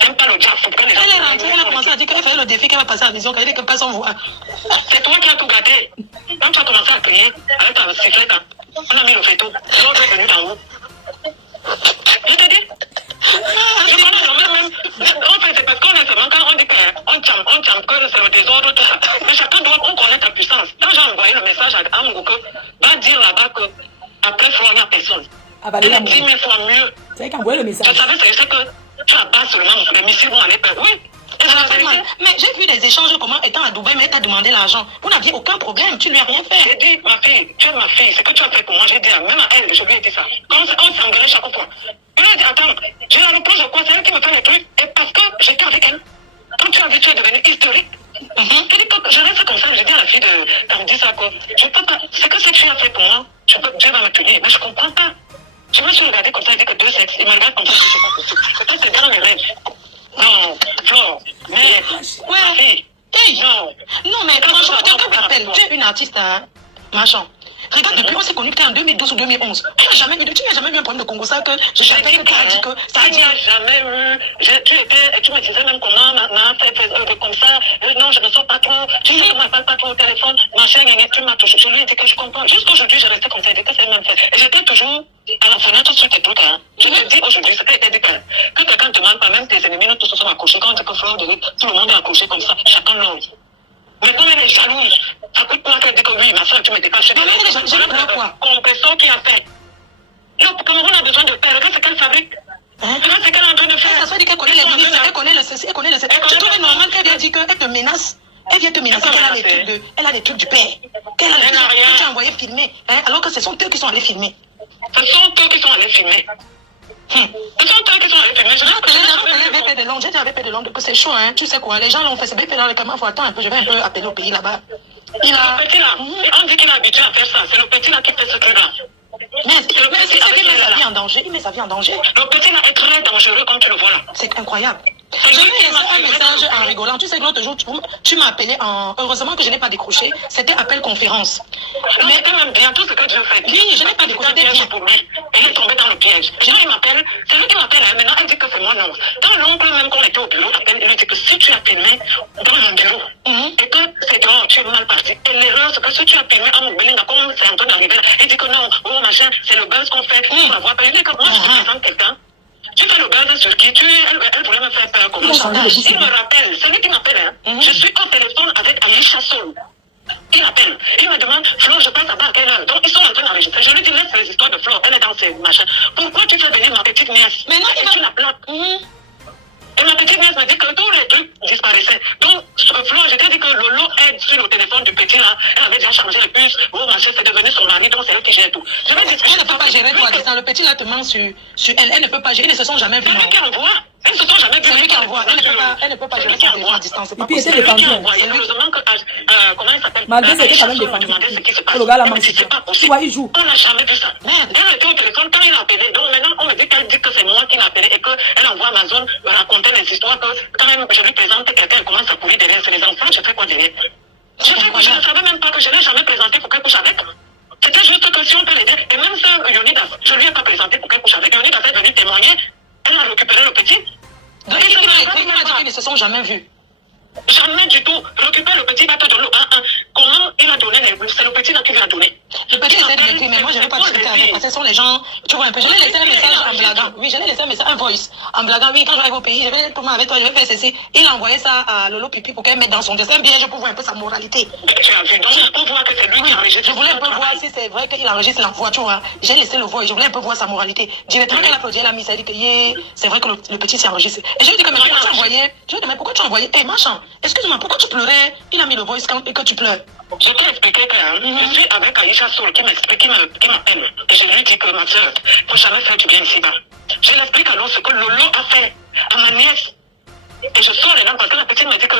T'aimes pas le diable, faut prendre les gens. Elle est rentrée, elle a commencé à dire qu'elle fait le défi qu'elle va passer à la maison, qu'elle dit que personne voit. C'est toi qui as tout gâté. Quand tu as commencé à crier, avec ta sifflette, on a mis le veto. L'autre est venu d'en haut. Je te dis. Je connais même. En fait, c'est parce qu'on est seulement quand on dit qu'on tient que c'est le désordre, tout ça. Mais chacun doit, on connaît ta puissance. Quand j'ai envoyé le message à Mouko, va dire là-bas que après Florent, il n'y a personne. Elle a 10 000 fois mieux. C'est qu'à envoyer le message. Je savais, c'est que tu as pas seulement les missiles vont aller perdre. Oui. Mais j'ai vu des échanges comment étant à Dubaï, mais elle t'a demandé l'argent. Vous n'aviez aucun problème, tu lui as rien fait. J'ai dit, ma fille, tu es ma fille, c'est que tu as fait pour moi. J'ai dit, même à elle, je lui ai dit ça. Quand on s'est engueulé chaque fois. Elle a dit, attends, j'ai la reproche de quoi? C'est elle qui me fait les trucs. Et parce que j'étais avec elle. Quand tu as dit, tu es devenu historique. Elle dit que je reste comme ça. J'ai dit à la fille quand me dit ça, que je peux pas. C'est que cette fille a fait pour moi. Dieu va me tenir. Mais je comprends pas. Je me suis regardée comme ça, elle dit que deux sexes. Il me regarde comme ça, je dis, c'est pas possible. C'est dans mes rêves. Non, non, mais, ouais. Hey. Non, mais franchement, quelqu'un t'appelle. Tu es une artiste, hein, machin. Regarde, depuis on s'est connus en 2012 ou 2011. Tu n'as jamais eu un problème de Congo, ça que je savais que tu as dit que ça a dit. Jamais eu. Tu me disais même comment, comme ça. Non, je ne sors pas trop. Tu ne m'appelles pas trop au téléphone. Machin, tu m'as toujours. Je lui ai dit que je comprends. Jusqu'aujourd'hui, je restais comme ça. Je dis que c'est même fait. Et j'étais toujours à la fenêtre sur tes trucs. Je te dis aujourd'hui, c'est qu'elle dit que quand quelqu'un te demande pas, même tes ennemis, nous tous sommes accouchés. Quand on dit que Florent de tout le monde est accouché comme ça. Chacun l'ose. Mais quand elle est jalouse, ça coûte quoi qu'elle dit que oui, ma soeur, tu m'étais pas chez elle. J'ai le quoi? Compresseur qui a fait. Le Cameroun a besoin de paix. Regarde ce qu'elle fabrique. Regarde ce qu'elle est en train de faire. Ça soit dit qu'elle connaît les ministres, elle connaît le ceci, elle connaît le ceci. Je trouve normal qu'elle vienne dire qu'elle te menace. Elle vient te menacer qu'elle a des trucs du père. Qu'elle a des trucs que tu as envoyé filmer. Alors que ce sont eux qui sont allés filmer. Ce sont eux qui sont allés filmer. Ce sont eux qui sont allés filmer. J'ai déjà fait de Londres, que c'est chaud, hein. Tu sais quoi, les gens l'ont fait, c'est bien fait dans les caméras, faut attendre un peu, je vais un peu appeler au pays là-bas. Le petit là, on dit qu'il est habitué à faire ça, c'est le petit là qui fait ce truc-là. Mais c'est ça qui met sa vie en danger, il met sa vie en danger. Le petit là est très dangereux comme tu le vois là. C'est incroyable. Je lui ai laissé un message en rigolant. Tu sais que l'autre jour, tu m'as appelé en... Heureusement que je n'ai pas décroché. C'était appel conférence. Mais quand même bien, tout ce que Dieu fait. Oui, je n'ai pas décroché. C'était pour lui. Elle est tombée dans le piège. Je lui m'appelle. C'est lui qui m'appelle. Maintenant, elle dit que c'est moi, non. Quand l'oncle, même quand on était au bureau, appelle, il lui dit que si tu as filmé dans mon bureau, et que c'est dehors, tu es mal parti. Et l'erreur, c'est que si tu as filmé à mon Belinda, comme c'est en train d'arriver là, il dit que non, oh machin, c'est le buzz qu'on fait. On va voir. Il dit que moi, je représente quelqu'un. Tu fais le buzz sur qui elle voulait me faire peur comme ça. Il me rappelle, c'est lui qui m'appelle. Je suis au téléphone avec Alicia Soul. Il appelle, il me demande, Flo, je passe à quelle heure? Donc ils sont en train d'enregistrer. Je lui dis, laisse les histoires de Flo, elle est dans ses machins. Pourquoi tu fais venir ma petite nièce? Mais non, tu la plaques. Et ma petite nièce m'a dit que tous les trucs disparaissaient. Donc, Flo, je t'ai dit que Lolo aide sur le téléphone du petit là. Elle avait déjà chargé les puces. Oh, machin, c'est devenu son mari, donc c'est elle qui gère tout. Je vais dire, elle ne peut pas gérer toi, ça. Le petit là te ment sur elle. Elle ne peut pas gérer. Ils ne se sont jamais vus. C'est lui qui envoie. Elles ne se sont jamais vues. C'est lui qui envoie. Elle ne peut pas gérer son à distance. Et puis, elle était défendue. Heureusement que, comment il s'appelle? Malgré c'était quand même défendu. Le gars l'a menti. Tu vois, il joue. On n'a jamais vu ça. Elle était au téléphone quand il a appelé. Donc maintenant, on me dit qu'elle dit que c'est moi qui l'ai appelé et qu'elle envoie Amazon raconter les histoires que quand même je lui présente quelqu'un, elle commence à courir derrière. C'est les enfants, je fais quoi derrière? Je ne savais même pas que je ne l'ai jamais présenté pour qu'elle couche avec. C'était juste que si on peut l'aider. Et même ce Yonidas, je ne lui ai pas présenté pour qu'elle couche avec. Yonidas est venue témoigner. Elle a récupéré le petit. se sont jamais vus. Jamais du tout. Récupère le petit gars, te donne le 1-1. Comment il a donné les blues? C'est le petit gars qui lui a donné. Le petit essaie de me dire, mais moi je ne vais pas discuter avec, parce que ce sont les gens, tu vois un peu, je vais laisser un message en blaguant. Oui, je vais laisser un message, un voice, en blaguant. Oui, quand je vais arriver au pays, je vais tourner avec toi, je vais faire ceci. Il a envoyé ça à Lolo Pipi pour qu'elle mette dans son dessin bien, je peux voir un peu sa moralité. Tu as vu, donc on voit que c'est lui qui enregistre. Je voulais un peu voir si c'est vrai qu'il enregistre la voix, tu vois. J'ai laissé le voice, je voulais un peu voir sa moralité. Directement qu'elle a produit, elle a mis, ça dit que c'est vrai que le petit s'est enregistré. Et je lui ai dit que, mais pourquoi tu as envoyé, je lui ai dit, mais pourquoi tu as envoyé, hé, machin, excuse-moi, pourquoi tu pleurais? Il a mis le voice et que tu pleures. Je t'ai expliqué que je suis avec Aïcha Soul qui m'explique, qui m'appelle. Et je lui dis que ma soeur, il ne faut jamais faire du bien ici-bas. Je l'explique alors ce que Lolo a fait à ma nièce. Et je sors les larmes parce que la petite me dit que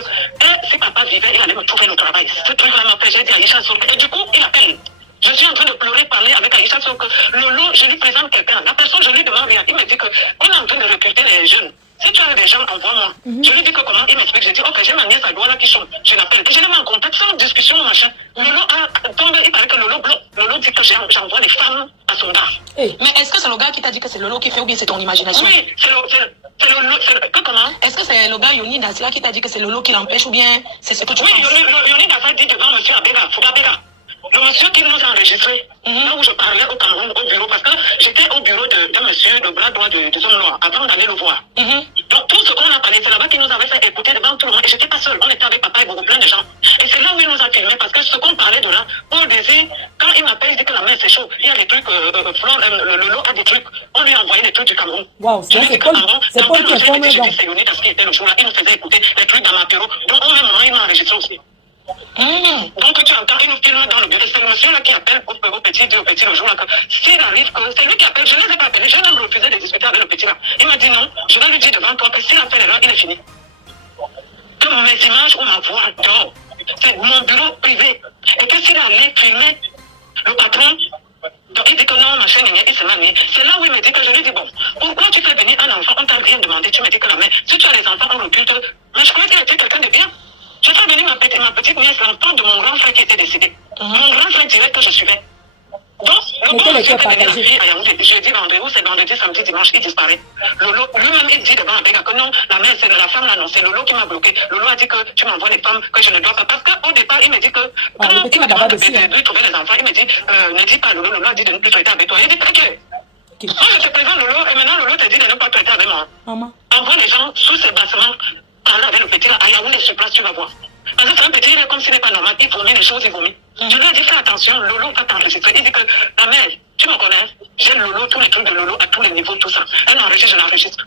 si papa vivait, il allait me trouver le travail. Ce truc-là m'a fait, j'ai dit à Aïcha Soul. Et du coup, il appelle. Je suis en train de pleurer, parler avec Aïcha Soul que Lolo, je lui présente quelqu'un. La personne, je lui demande rien. Il me dit qu'on est en train de recruter les jeunes. Si tu as des gens, envoie-moi. Je lui dis que comment, il m'explique. Je dis, ok, j'ai ma nièce à Douala qui chante. Je l'appelle. Je l'ai mis en contact sans discussion, machin. Lolo a tombé, il paraît que Lolo bloque. Lolo dit que j'envoie les femmes à son gars. Mais est-ce que c'est le gars qui t'a dit que c'est Lolo qui fait ou bien c'est ton imagination? Oui, c'est Lolo. Comment? Est-ce que c'est le gars Yoni Dasila qui t'a dit que c'est Lolo qui l'empêche ou bien c'est ce que tu penses? Oui, Yoni Dasila dit devant monsieur Abega, Fougabega. Le monsieur qui nous a enregistré, là où je parlais au Cameroun, au bureau, parce que j'étais au bureau d'un monsieur, le bras droit de Zone Noir, avant d'aller le voir. Donc tout ce qu'on a parlé, c'est là-bas qu'il nous avait fait écouter devant tout le monde. Et j'étais pas seul, on était avec papa et beaucoup plein de gens. Et c'est là où il nous a filmé, parce que ce qu'on parlait de là, Paul Désir, quand il m'appelle, il dit que la mer c'est chaud. Il y a des trucs, le lot a des trucs. On lui a envoyé des trucs du Cameroun. Waouh, c'est Paul qui est formé dans. C'est Yoni parce qu'il était le jour là, il nous faisait écouter les trucs dans l'apéro. Donc au même moment, il m'a enregistré aussi. Donc tu entends, il nous filme dans le bureau. C'est le monsieur là qui appelle au petit le jour là que s'il arrive que c'est lui qui appelle, je ne les ai pas appelés, je même refusé de discuter avec le petit là. Il m'a dit non, je vais lui dire devant toi que s'il appelle l'erreur, il est fini. Que mes images ou ma voix dehors, c'est mon bureau privé. Et que s'il allait filmer le patron, donc il dit que non, ma chaîne il s'est marié. C'est là où il me dit que je lui dis bon, pourquoi tu fais venir un enfant, on t'a rien demandé, tu me dis que la mère, si tu as les enfants, on recule, mais je crois qu'il était quelqu'un de bien. Je fais venir ma petite nièce, l'enfant de mon grand frère qui était décédé. Mon grand frère dirait que je suivais. Donc, le bon monsieur qui venait la fille à Yaoundé, jeudi, vendredi, c'est vendredi, samedi, dimanche, il disparaît. Lolo, lui-même, il dit devant Abega que non, la mère, c'est la femme là, non, c'est Lolo qui m'a bloqué. Lolo a dit que tu m'envoies des femmes que je ne dois pas. Parce qu'au départ, il me dit que quand il me demande de lui trouver les enfants, il me dit, ne dis pas Lolo, Lolo a dit de ne plus traiter avec toi. Il dit, t'inquiète. Moi, je te présente Lolo, et maintenant Lolo te dit de ne pas traiter avec moi. Envoie les gens sous ces bassements, parler avec le petit là, à Yaoundé, sur place, tu vas voir. Parce que c'est un petit, il est comme s'il n'est pas normal, il vomit les choses, il vomit. Je lui ai dit, fais attention, Lolo va t'enregistrer. Il dit que, la mère, tu me connais, j'aime Lolo, tous les trucs de Lolo, à tous les niveaux, tout ça. Elle m'enregistre, je l'enregistre.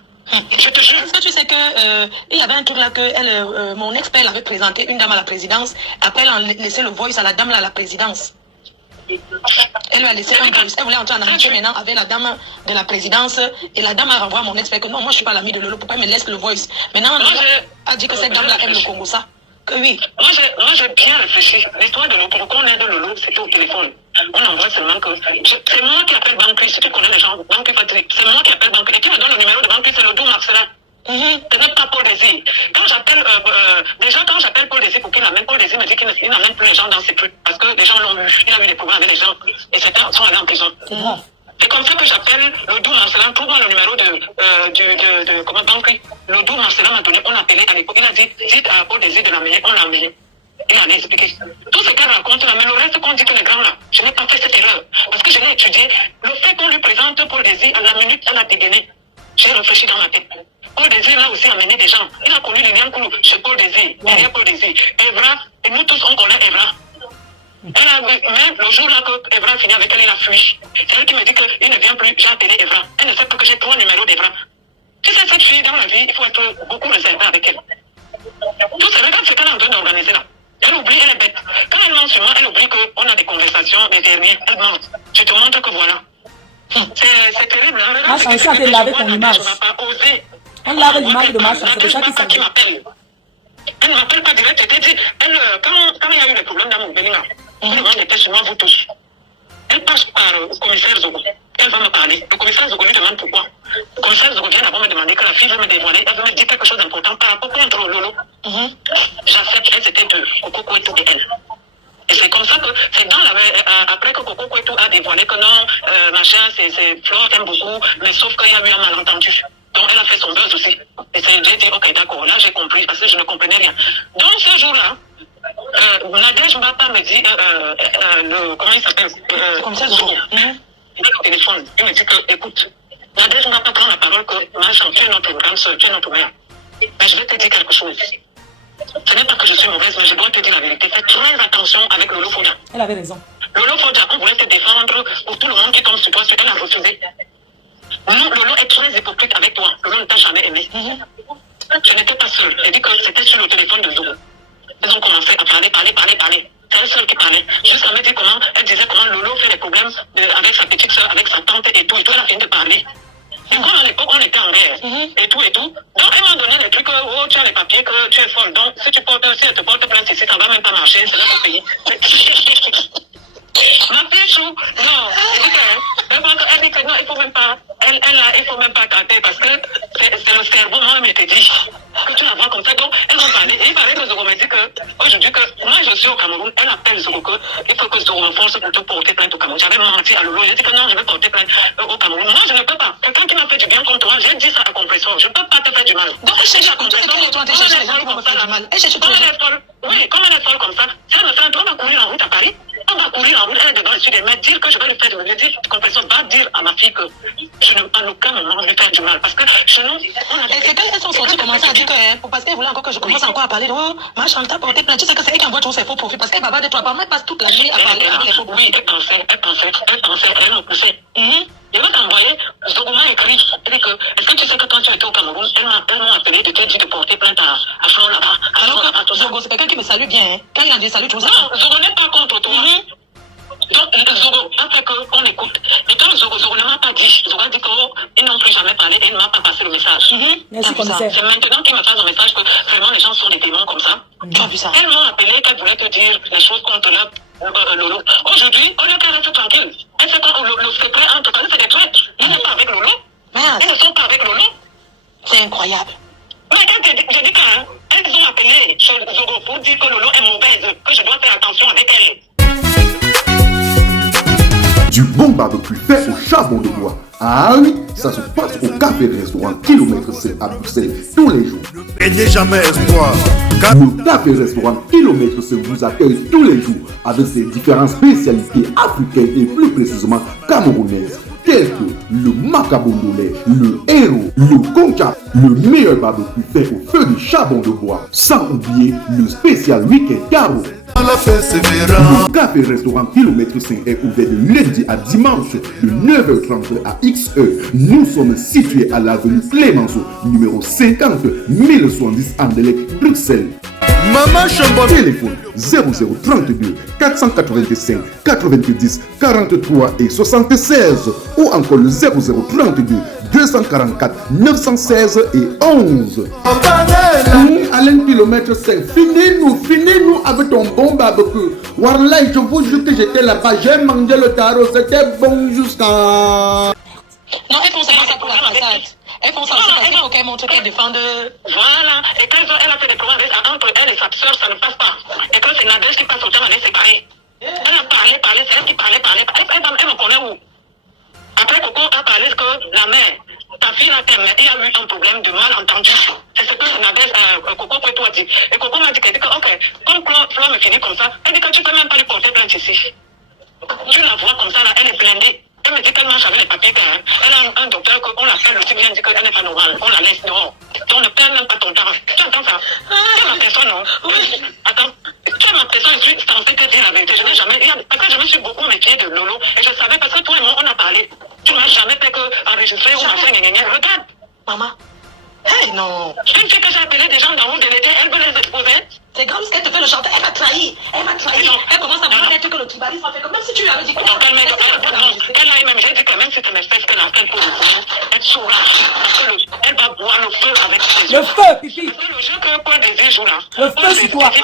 Je te jure. Est-ce que tu sais que il y avait un truc là que mon ex-père avait présenté une dame à la présidence, après elle a laissé le voice à la dame là à la présidence. Elle lui a laissé un voice. Elle voulait entrer en amitié maintenant avec la dame de la présidence et la dame a renvoyé à mon ex-père que non, moi je suis pas l'ami de Lolo, pourquoi elle me laisse le voice? Maintenant, Lolo a dit que cette dame là aime le Congo, ça. Que oui. Moi j'ai bien réfléchi. L'histoire de Lolo, pourquoi on est de Lolo, c'était au téléphone. On envoie seulement que. C'est moi qui appelle Banqui, si tu connais les gens, Banqui Patrick. C'est moi qui appelle Banqui. Et tu me donnes le numéro de Banqui, c'est le Dou Marcelin. Ce n'est pas Paul Désir. Quand j'appelle, déjà quand j'appelle Paul Désir pour qu'il amène, Paul Désir me dit qu'il n'amène plus les gens dans ses trucs. Parce que les gens l'ont eu. Il a eu des problèmes avec les gens. Et certains sont allés en prison. C'est comme ça que j'appelle le Dou Marcelin. Trouve-moi le numéro de comment Banqui. Le Dou Marcelin m'a donné, on l'a appelé à l'époque. Il a dit, dites à Paul Désir de l'amener, on l'a amené. Il a expliqué. Tout ce qu'elle raconte là, mais le reste qu'on dit que les grands là, je n'ai pas fait cette erreur. Parce que je l'ai étudié. Le fait qu'on lui présente Paul Désir, à la minute, elle a dégainé. J'ai réfléchi dans ma tête. Paul Désir l'a aussi amené des gens. Il a connu Liliane Koulou chez Paul Désir. Derrière Paul Désir. Evra, et nous tous on connaît Evra. Mais le jour là que Evra finit avec elle, il a fui. C'est elle qui me dit qu'il ne vient plus, j'ai appelé Evra. Elle ne sait pas que j'ai 3 numéros d'Evra. Tu sais, cette fille dans la vie, il faut être beaucoup réservé avec elle. Tout c'est regarde ce qu'elle est en train d'organiser là. Elle oublie, elle est bête. Quand elle ment sur moi, elle oublie qu'on a des conversations, des derniers, elle ment. Je te montre que voilà. C'est terrible. Hein? Moi, je suis en train de laver ton image. On lave l'image de Macha, c'est déjà qui m'appelle. Elle ne m'appelle pas direct, je t'ai dit, quand il y a eu les problèmes dans mon bénin, elle était sur moi, vous tous. Elle passe par le commissaire Zogo. Elle va me parler. Le commissaire Zogo lui demande pourquoi. Le commissaire Zogo vient d'abord me demander que la fille veut me dévoiler, elle veut me dire quelque chose d'important par rapport contre Lolo. J'accepte qu'elle c'était deux, Coco Kouetou et elle. Et c'est comme ça que c'est dans après que Coco Kouetou a dévoilé que non, machin, c'est Flore t'aime beaucoup, mais sauf qu'il y a eu un malentendu. Donc elle a fait son buzz aussi. Et j'ai dit, ok, d'accord, là j'ai compris. seule, tu es notre mère. Mais je vais te dire quelque chose. Ce n'est pas que je suis mauvaise, mais je dois te dire la vérité. Fais très attention avec Lolo Fodia. Elle avait raison. Lolo Fodia, on voulait te défendre pour tout le monde qui tombe sur toi, ce qu'elle a refusé. Non, Lolo est très hypocrite avec toi. Lolo ne t'a jamais aimé. Je n'étais pas seule. J'ai dit que c'était sur le téléphone de Zogo. Ils ont commencé à parler. C'est elle seule qui parlait. Jusqu'à me dire comment, elle disait comment Lolo fait des problèmes avec sa petite soeur, avec sa tante et tout. Et tout, elle a fini de parler. Et quand à l'époque, on était en guerre, et tout. Donc, elle m'a donné des trucs, oh, tu as les papiers, que tu es folle. Donc, si elle te porte plainte ici, ça va même pas marcher, c'est notre pays. Ma fille chou, non, elle dit que non, il faut même pas tenter parce que c'est le cerveau, moi, elle m'était dit que tu la vois comme ça. Donc, elles ont parlé, et il paraît que Zogo me dit que, aujourd'hui, que moi, je suis au Cameroun, elle appelle Zogo que il faut que Zogo me force pour te porter plainte au Cameroun. J'avais menti à Lolo, j'ai dit que non, je vais porter plainte au Cameroun. Moi, je ne peux pas. Quelqu'un qui m'a fait du bien contre toi, j'ai dit ça à Compression, je ne peux pas te faire du mal. Donc, elle cherche à comprendre que toi, tu cherches les gens pour me faire du mal. Elle cherche tout. Oui, comme elle est folle comme ça, si elle me fait un tour, on va courir en route à Paris. On va courir en route, elle est devant le sud, mais dire que je vais lui faire du mal. Je dis, Compression, va dire à ma fille que je ne en aucun moment lui faire du mal. Parce que chez nous, on a... Et c'est quand elles sont sorties commencer à dire que, parce qu'elles voulaient encore que je commence encore à parler de, oh, ma Chantal a porté plainte. Tu sais que c'est elle qui envoie tous ses faux profils. Parce qu'elle bavarde de toi. Apparemment, elle passe toute la nuit à parler avec les faux profils. Oui, elle pensait, elle m'a poussé. Je vais t'envoyer, Zogo m'a écrit, elle dit que, est-ce que tu sais que quand tu étais au Cameroun, elle m'a appelé de te dire de porter plainte à Fran là-bas. Alors que Zogo, c'est quelqu'un qui me salue bien, hein. Quand il a dit salut, tu vois ça. Non, Zogo n'est pas contre toi. Donc, Zogo, après qu'on écoute, et quand Zogo ne m'a pas dit, Zogo a dit qu'ils n'ont plus jamais parlé et il ne m'a pas passé le message. Merci, commissaire. C'est maintenant qu'il me passe un message que vraiment les gens sont des démons comme ça. Tu as vu ça? Elles m'ont appelé qu'elles voulaient te dire les choses contre Lolo. Aujourd'hui, au lieu qu'elle reste tranquille, elle sait quand le secret entre elles, c'est des traîtres. Ils ne sont pas avec Lolo. Merde. Elles ne sont pas avec Lolo. C'est incroyable. Mais je dis qu'elles ont appelé Zogo pour dire que Lolo est mauvaise, que je dois faire attention avec elle. Du bon barbecue fait au charbon de bois. Ah oui, ça se passe au café restaurant Kilomètre 7 à Bruxelles tous les jours. N'ayez jamais espoir. Le café restaurant Kilomètre 7 vous accueille tous les jours avec ses différentes spécialités africaines et plus précisément camerounaises, telles que le macabondolais, le héros, le concha, le meilleur barbecue fait au feu de charbon de bois, sans oublier le spécial week-end carreau. Le café restaurant Kilomètre 5 est ouvert de lundi à dimanche de 9h30 à XE. Nous sommes situés à l'avenue Clémenceau, numéro 50 1070 Anderlecht, Bruxelles. Maman Chambon. Téléphone 0032 485 90 43 et 76 ou encore le 0032 244 916 et 11. Alain Kilomètre 5, finis-nous avec ton bon barbecue. Warlai, je vous jure que j'étais là-bas, j'ai mangé le tarot, c'était bon jusqu'à... Non, elles font ça pour la façade. Elles font ça parce qu'elles ont montré qu'elles défendent. Voilà, et quand elle a fait des problèmes entre elle et sa soeur, ça ne passe pas. Et quand c'est Nadège qui passe au temps, elle est séparée. Elle a parlé, c'est elle qui parlait. Elle me connaît où? Après, Coco a parlé que la mère, ta fille a terminé, il y a eu un problème de malentendu. C'est ce que Nadège, Coco peut toi dire. Et Coco m'a dit qu'elle dit que, ok, comme Flo me finit comme ça, elle dit que tu peux même pas lui porter plainte ici. Tu la vois comme ça, là, elle est blindée. Elle me dit qu'elle mange avec les papiers, elle a un docteur qu'on l'appelle, le type vient dire qu'elle n'est pas normale. On la laisse dehors. On ne perd même pas ton temps. Tu entends ça? Tu es ma personne, non? Oui. Attends. Tu es ma personne, je suis censée te dire la vérité. Je n'ai jamais... Parce que je me suis beaucoup méfiée de Lolo. Et je savais, parce que toi et moi, on a parlé. Tu m'as jamais fait enregistrer ou machin, regarde. Maman. Hey, non. Une fille que j'ai appelé des gens dans le délégué, elle veut les exposer. C'est grave ce qu'elle te fait le chanteur. Elle m'a trahi. Elle commence à me dire que le tribalisme a fait comme si tu lui avais dit. Donc elle a même, j'ai dit que même si tu m'espèces que la qu'elle peut être sourage. Parce qu'elle va boire le feu avec ses yeux. Le feu, pipi. Le jeu que Paul Désir joue là. Le feu, c'est toi. Ils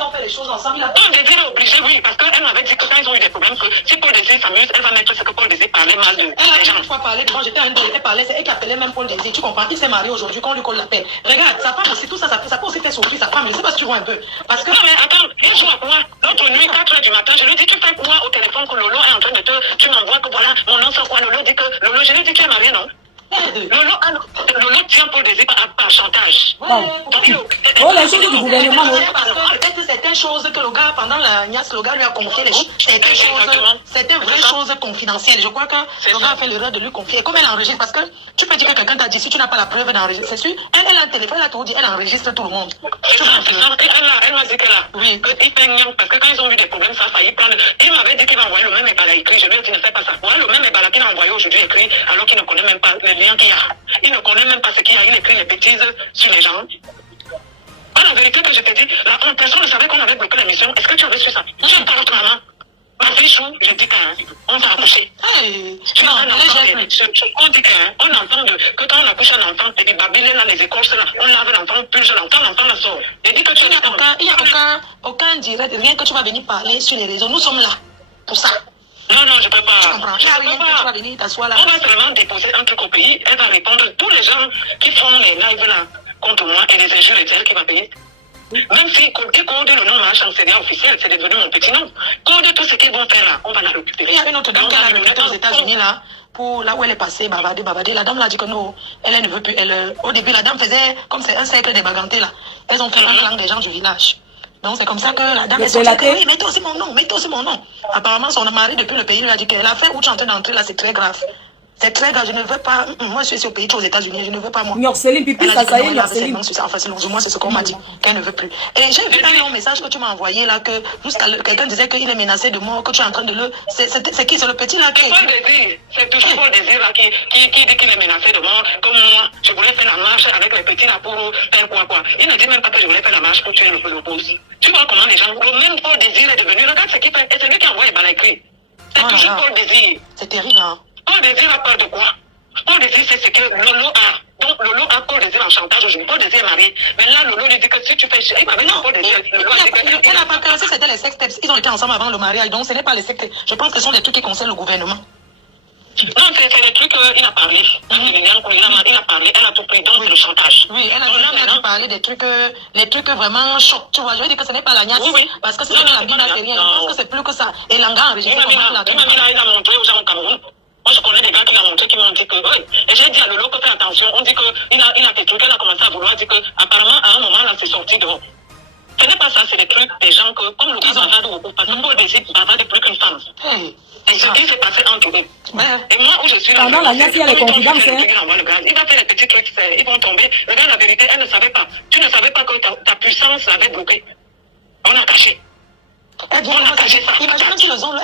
ont fait les choses ensemble. Paul Désir est obligé, oui, parce qu'elle m'avait dit que quand ils ont eu des problèmes, que si Paul Désir s'amuse, elle va mettre ce que Paul Désir parlait mal de. Elle a une fois parlé, quand j'étais à une elle parlait, c'est elle qui appelait même Paul Désir. Tu comprends? Il s'est marié aujourd'hui, quand on lui colle l'appel. Regarde, sa femme aussi, tout ça, ça peut aussi faire souffrir sa femme. Je sais pas si tu vois un peu. Parce que. Non, mais attends, il joue à quoi? L'autre nuit, 4h du matin, je lui dis, tu fais quoi au téléphone que Lolo est en train de te. Tu m'envoies que voilà, mon nom c'est quoi? Lolo dit que. Lolo, je lui dis, tu es marié, non? Lolo tient Paul Désir par chantage. Oh, les choses du gouvernement. Parce que peut-être certaines choses que le gars, pendant la niasse, le gars lui a confié certaines vraies choses confidentielles. Je crois que le gars a fait l'erreur de lui confier. Et comme elle enregistre, parce que tu peux dire que quelqu'un t'a dit, si tu n'as pas la preuve d'enregistrer, c'est sûr, elle a un téléphone, elle a tout dit, elle enregistre tout le monde. Elle m'a dit qu'elle a. Oui. Parce que quand ils ont eu des problèmes, ça a failli prendre. Il m'avait dit qu'il va envoyer le même ébala écrit. Je lui ai dit, ne fais pas ça. Voilà le même ébala qu'il a envoyé aujourd'hui écrit, alors qu'il ne connaît même pas les liens qu'il y a. Il ne connaît même pas ce qu'il y a. Il écrit les bêtises sur les gens. La vérité que je t'ai dit, personne ne savait qu'on avait bloqué l'émission. Est-ce que tu avais su ça? Tu entends votre maman? Ma fille chou, je dis qu'on va accoucher. On dit qu'on entend que quand on accouche un enfant, et puis babine là, les écorces là, on lave l'enfant, puis je l'entends, l'enfant la sort. Et dit que tu il n'y a aucun direct, rien que tu vas venir parler sur les réseaux. Nous sommes là pour ça. Non, je ne peux pas. Tu comprends? Tu vas venir t'asseoir là. On va seulement déposer un truc au pays. Elle va répondre. Tous les gens qui font les lives là contre moi et les injures, c'est elle qui va payer. Même si code le nom de la chancelière officielle, c'est devenu mon petit nom. Code tout ce qu'ils vont faire là, on va la récupérer. Il y a une autre dame qui a recruté aux États-Unis là, pour là où elle est passée, bavarder. La dame l'a dit que non, elle ne veut plus. Au début, la dame faisait comme c'est un cercle débaganté là. Elles ont fait un clan des gens du village. Donc c'est comme ça que la dame est sortie. Oui, mets-toi aussi mon nom. Apparemment, son mari depuis le pays lui a dit que l'affaire où tu es en train d'entrer là, c'est très grave. C'est très grave, je ne veux pas. Moi, je suis au pays, aux États-Unis, je ne veux pas moi. Yorceline, pipi, ça y est, Yorceline. Enfin, moi, c'est ce qu'on m'a dit, qu'elle ne veut plus. Et j'ai vu un long message que tu m'as envoyé là, que quelqu'un disait qu'il est menacé de mort, que tu es en train de le. C'est qui? C'est le petit là qui est. C'est toujours Paul Désir là qui dit qu'il est menacé de mort. Comme moi, je voulais faire la marche avec les petits là pour faire quoi. Il ne dit même pas que je voulais faire la marche pour tuer le boss. Tu vois comment les gens. Le même Paul Désir est devenu. Regarde ce qu'il fait. Et c'est lui qui envoie les balles écrites. C'est toujours Paul Désir. C'est terrible, hein. Paul Désir a peur de quoi? Paul Désir, c'est ce que Lolo a. Donc Lolo a Paul Désir en chantage aujourd'hui. Paul Désir est marié. Mais là, Lolo lui dit que si tu fais... Il m'avait dit Paul Désir. Elle n'a pas peur. Si c'était les sex tapes, ils ont été ensemble avant le mariage. Donc ce n'est pas les sex tapes. Je pense que ce sont des trucs qui concernent le gouvernement. Non, c'est des trucs qu'il a parlé. Il a parlé, elle a tout pris. Donc c'est le chantage. Oui, elle a parlé des trucs, les trucs vraiment chocs. Tu vois, je veux dire que ce n'est pas la niasse. Oui. Parce que c'est la bine, c'est rien. Je pense que c'est plus que ça. Et Langa a enregistré comment la il a montré aux gens au Cameroun. Moi, je connais des gars qui l'ont montré, qui m'ont dit que, oui. Et j'ai dit à Lolo que fais attention. On dit qu'il a des trucs, elle a commencé à vouloir dire que, apparemment, à un moment, là, c'est sorti dehors. Ce n'est pas ça, c'est des trucs, des gens que, comme le gars bavarde beaucoup, parce que Paul Désir bavarde plus qu'une femme. Et ce qui s'est passé entre eux. Et moi, où je suis là, pendant la niasse, il y a les confidences, il va faire les petits trucs, ils vont tomber. Le gars, la vérité, elle ne savait pas. Tu ne savais pas que ta puissance l'avait bloqué. On a caché. Imagine si le zone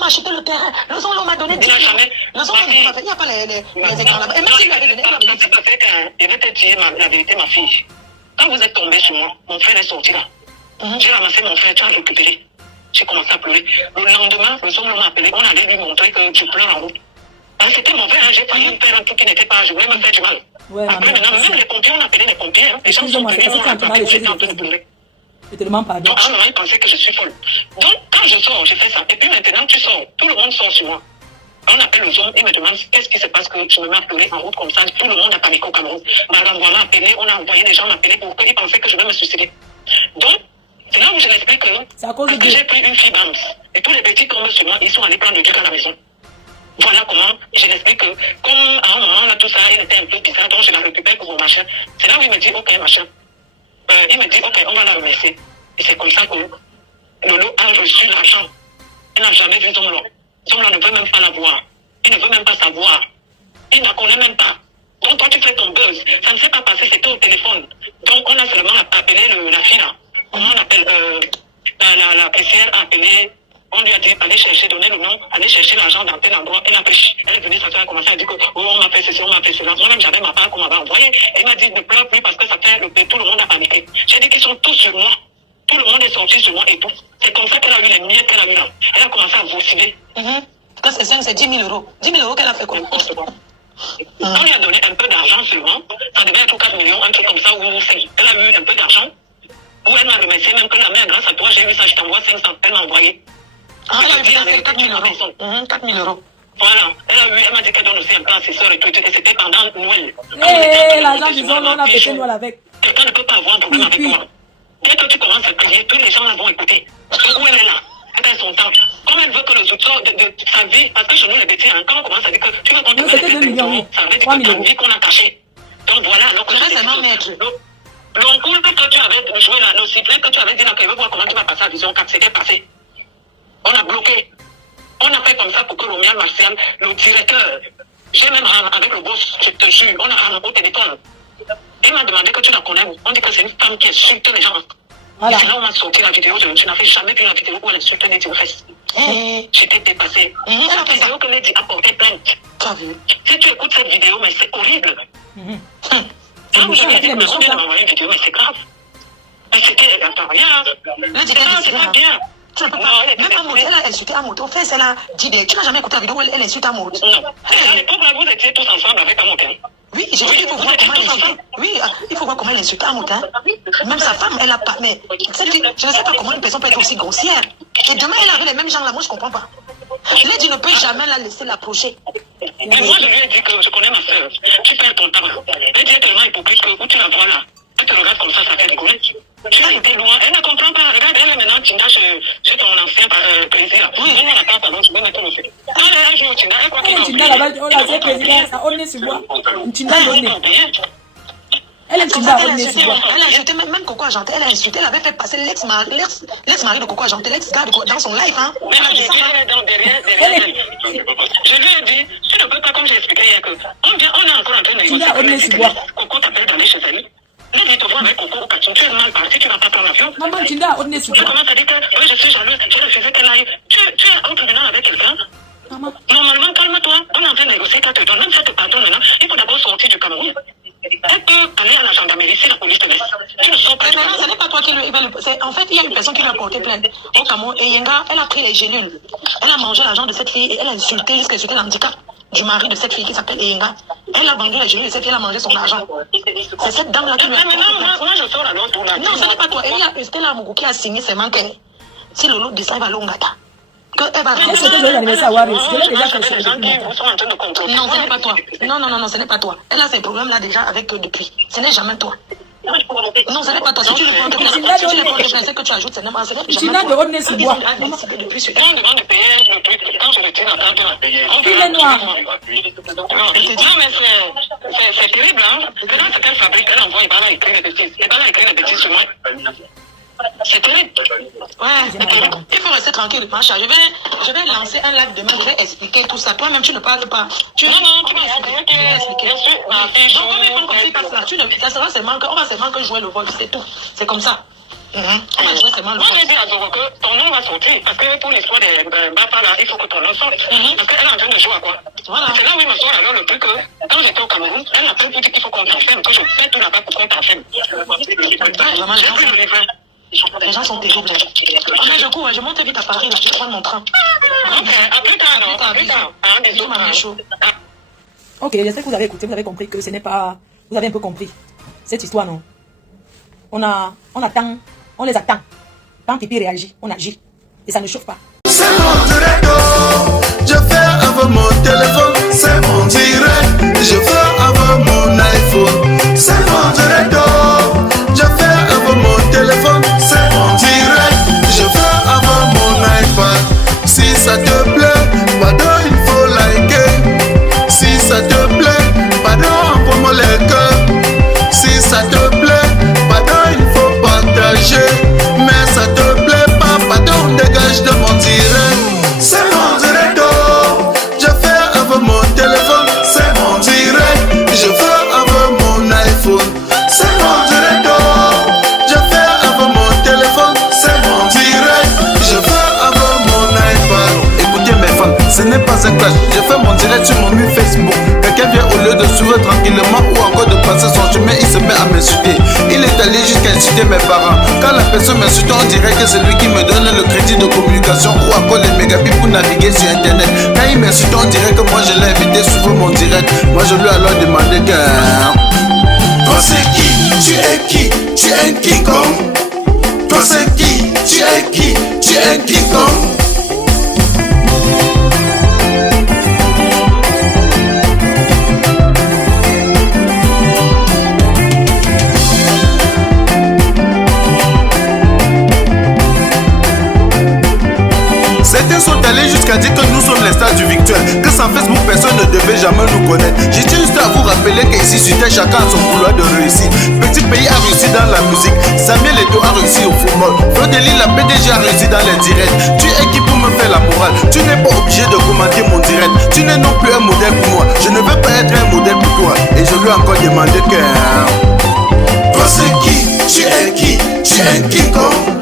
m'a acheté le terrain, le zone m'a donné 10 millions. Le zone il n'y a pas les écrans là-bas. Et même s'il lui avait donné, je vais te dire la vérité, ma fille. Quand vous êtes tombé sur moi, mon frère est sorti là. J'ai ramassé mon frère, tu as récupéré. J'ai commencé à pleurer. Le lendemain, le zone m'a appelé, on allait lui montrer que tu pleures en route. C'était mon frère, j'ai failli faire un truc qui n'était pas, je voulais me faire du mal. Après, maintenant, même les pompiers, on a appelé les pompiers. Les gens sont venus, on a appelé, j'étais en train de pleurer. Tellement pardon. Donc, à un moment, il pensait que je suis folle. Donc, quand je sors, j'ai fait ça. Et puis maintenant, tu sors. Tout le monde sort sur moi. On appelle le zone, il me demande qu'est-ce qui se passe que je me mets à pleurer en route comme ça. Tout le monde a paniqué au Cameroun. Madame m'a appelé, on a envoyé des gens m'appeler pour qu'ils pensaient que je vais me suicider. Donc, c'est là où je l'explique que, parce que j'ai pris une fille d'âme. Et tous les petits tombent sur moi, ils sont allés prendre du duc à la maison. Voilà comment je l'explique que, comme à un moment, là, tout ça, il était un peu bizarre, donc je la récupère pour mon machin. C'est là où il me dit, ok, machin. Il me dit, ok, on va la remercier. Et c'est comme ça que Lolo a reçu l'argent. Elle n'a jamais vu Zomlo. Zomlo ne veut même pas la voir. Il ne veut même pas savoir. Il ne la connaît même pas. Donc toi, tu fais ton buzz. Ça ne s'est pas passé, c'était au téléphone. Donc on a seulement appelé la fille là. Comment on appelle la caissière a appelé. On lui a dit, allez chercher, donner le nom, allez chercher l'argent dans tel endroit. Elle a pêché. Elle est venue s'asseoir, elle a commencé à dire que, oh, on m'a fait ceci, on m'a fait cela. Moi-même, j'avais ma part qu'on m'avait envoyée. Elle m'a dit, ne pleure plus parce que ça fait tout le monde a paniqué. J'ai dit qu'ils sont tous sur moi. Tout le monde est sorti sur moi et tout. C'est comme ça qu'elle a eu les miettes qu'elle a eu là. Elle a commencé à vocifer. Quand c'est 10 000 euros. 10 000 euros qu'elle a fait quoi? On lui a donné un peu d'argent seulement. Ça devait être 4 millions, un truc comme ça, où elle a eu un peu d'argent. Où elle m'a remercié, même que la mère, grâce à toi, j'ai vu ça, je t'envoie 500. Elle m'a envoyé. Elle a eu 4 000 euros. 4 000 euros. Voilà. Elle m'a dit qu'elle donne aussi un peu à ses soeurs et tout. Et c'était pendant Noël. L'argent, disons, on a fait Noël avec. Quelqu'un ne peut pas avoir un problème avec moi. Dès que tu commences à crier, tous les gens là vont écouter. Où elle est là? Elle a son temps. Comme elle veut que le soutien de sa vie, parce que chez nous les bêtises, hein, quand on commence à dire que tu veux qu'on te Non, c'était 2 millions, oui. ça veut dire 3 que 000 ta vie qu'on a cachée. Donc voilà, alors que l'oncle que tu avais joué là, le cycliste que tu avais dit là, que veut voir comment tu vas passer à Vision 4, c'était passé. On a bloqué. On a fait comme ça pour que Romial Martial, le directeur, j'ai même avec le boss, je te jure, on a ramené au téléphone. Il m'a demandé que tu la connais. On dit que c'est une femme qui insulte les gens. Voilà. Sinon, on m'a sorti la vidéo, tu n'as fait jamais vu la vidéo où elle insulte les fesses. J'étais dépassée. La vidéo que Lady a porté plainte. Si tu écoutes cette vidéo, mais c'est horrible. Quand vous avez dit que on vient d'envoyer une vidéo, mais c'est grave. Mais c'était, attends, rien. C'est pas bien. Tu ne peux pas. Même Amout, elle a insulté Amout. Au fait, elle a dit tu n'as jamais écouté la vidéo où elle insulte Amout. Pourquoi vous étiez tous ensemble avec Amout? Oui, j'ai dit qu'il faut voir comment elle insulte. Oui, il faut voir comment elle insulte Amout. Même sa femme, elle a pas. Mais je ne sais pas comment une personne peut être aussi grossière. Et demain, elle avait les mêmes gens là, moi je ne comprends pas. Lady ne peut jamais la laisser l'approcher. Mais moi, je lui ai dit que je connais ma soeur. Tu perds ton temps. Lady est tellement hypocrite que où tu la vois là, elle te regarde comme ça fait rigoler. Tu as été loin. Elle ne comprend pas. Regarde, elle est maintenant Tinda chez ton ancien président. Oui. Elle n'a pas pardon, je vais mettre le fait. Elle joue au Tinda. Elle croit qu'il est Tinda là-bas, on l'a fait président, ça, on est sur moi. Tinda donné. Elle est Tinda, on est sur moi. Elle a insulté même Coco Argenté. Elle a insulté, elle avait fait passer l'ex-mari de Coco Argenté, l'ex-gars dans son live. Hein. Mais elle a dit, elle est dans derrière. Je lui ai dit, tu ne peux pas, comme j'ai expliqué hier, que on est encore en train de négocier. Coco t'appelle d'aller chez elle. Là, il te voit avec Coco au Katum, tu es mal parti, tu vas pas prendre l'avion. Maman, Tinda, on est sur Tu moi. commences à dire que je suis jalouse, je refusais qu'elle aille. Tu es au tribunal avec quelqu'un. Normalement, calme-toi. On est en train de négocier, tu te donnes. Même si tu te pardonnes maintenant, il faut d'abord sortir du Cameroun. Elle peut aller à la gendarmerie si la police te laisse. Tu ne sors pas. Mais maintenant, ce n'est pas toi qui lui. En fait, il y a une personne qui lui a porté plainte au Cameroun. Et Yenga, elle a pris les gélules. Elle a mangé l'argent de cette fille et elle a insulté jusqu'à insulter l'handicap du mari de cette fille qui s'appelle Yenga. Elle a vendu les gélules et cette fille, elle a mangé son argent. C'est cette dame-là qui lui a porté plainte. Moi, je sors alors pour la. Non, ce n'est pas toi. Et il y a Stella Mougou qui a signé seulement que si le lot descend, il va l'ongata. Elle va C'était joyeux anniversaire à Waris. Je l'ai déjà fait sur le Non, ce n'est pas toi. Non, ce n'est pas toi. Elle a ces problèmes-là déjà avec eux depuis. Ce n'est jamais toi. Non, ce n'est pas toi. Si tu le portes plainte, c'est que tu ajoutes, ce n'est pas toi. Tinda de Rodney sur moi. On demande de payer le truc. Quand je le tire, on va payer. Il est noir. Non, mais c'est terrible, hein. Quand c'est qu'elle fabrique, elle envoie, il va écrire les bêtises. Il va écrire les bêtises sur moi. C'est terrible. Ouais, il faut rester tranquille, Macha. Je vais lancer un live demain, je vais expliquer tout ça. Toi-même, tu ne parles pas. Non, tu vas expliquer. Donc, on est comme si passe là. Ça sera seulement que, on va seulement que jouer le vol, c'est tout. C'est comme ça. On va jouer seulement le vol. Moi, j'ai dit à Zoro que ton nom va sortir. Parce que pour l'histoire des Bapa là, il faut que ton nom sorte. Parce qu'elle est en train de jouer à quoi? Voilà. C'est là où il me sort alors le truc que quand j'étais au Cameroun, elle a plein pour dire qu'il faut qu'on t'enferme, que je fais tout là-bas pour qu'on t'enferme. Vraiment, j'ai pris le livre. Les gens sont terribles. Mais je cours, je monte vite à Paris, là, je vais prendre mon train. Ok, à plus tard, non? À plus tard. Bisous, ma chaud. Ok, j'espère que vous avez écouté, vous avez compris que ce n'est pas... Vous avez un peu compris cette histoire, non? On attend, on les attend. Quand Pipi réagit, on agit. Et ça ne chauffe pas. C'est mon direct, je fais avec mon téléphone. C'est mon direct, je fais avec mon iPhone. C'est mon direct, je fais avec mon téléphone. C'est mon direct, je fais avec mon iPad. Si ça te plaît, pardon, il faut liker. Si ça te plaît, pardon, envoie-moi les cœurs. Si ça te plaît, pardon, il faut partager. Mais ça te plaît pas, pardon, dégage de mon direct. C'est mon direct, je fais avec mon téléphone. C'est mon direct, je fais avec mon iPhone. C'est mon direct, je fais avec mon téléphone. C'est mon direct, je fais avec mon iPad. Écoutez mes fans, ce n'est pas un clash. Je fais mon direct sur mon mur Facebook. Quelqu'un vient au lieu de suivre tranquillement ou encore de passer son chemin, il se met à m'insulter. Il est allé jusqu'à insulter mes parents. Quand la personne m'insulte, on dirait que c'est lui qui me donne le crédit de communication ou encore les mégabits pour naviguer sur internet. Quand il m'insulte, on dirait que moi je l'ai invité sur mon direct. Moi je lui ai alors demandé que... Toi c'est qui? Tu es qui? Tu es un King Kong? Toi c'est qui? Tu es qui? Tu es un King Kong? réussi sur terre, chacun a son couloir de réussite. Petit pays a réussi dans la musique, Samuel Eto'o a réussi au football, Flodeli la PDG a réussi dans les directs. Tu es qui pour me faire la morale? Tu n'es pas obligé de commenter mon direct. Tu n'es non plus un modèle pour moi. Je ne veux pas être un modèle pour toi. Et je lui ai encore demandé que... Toi c'est qui? Tu es qui? Tu es un quiconque.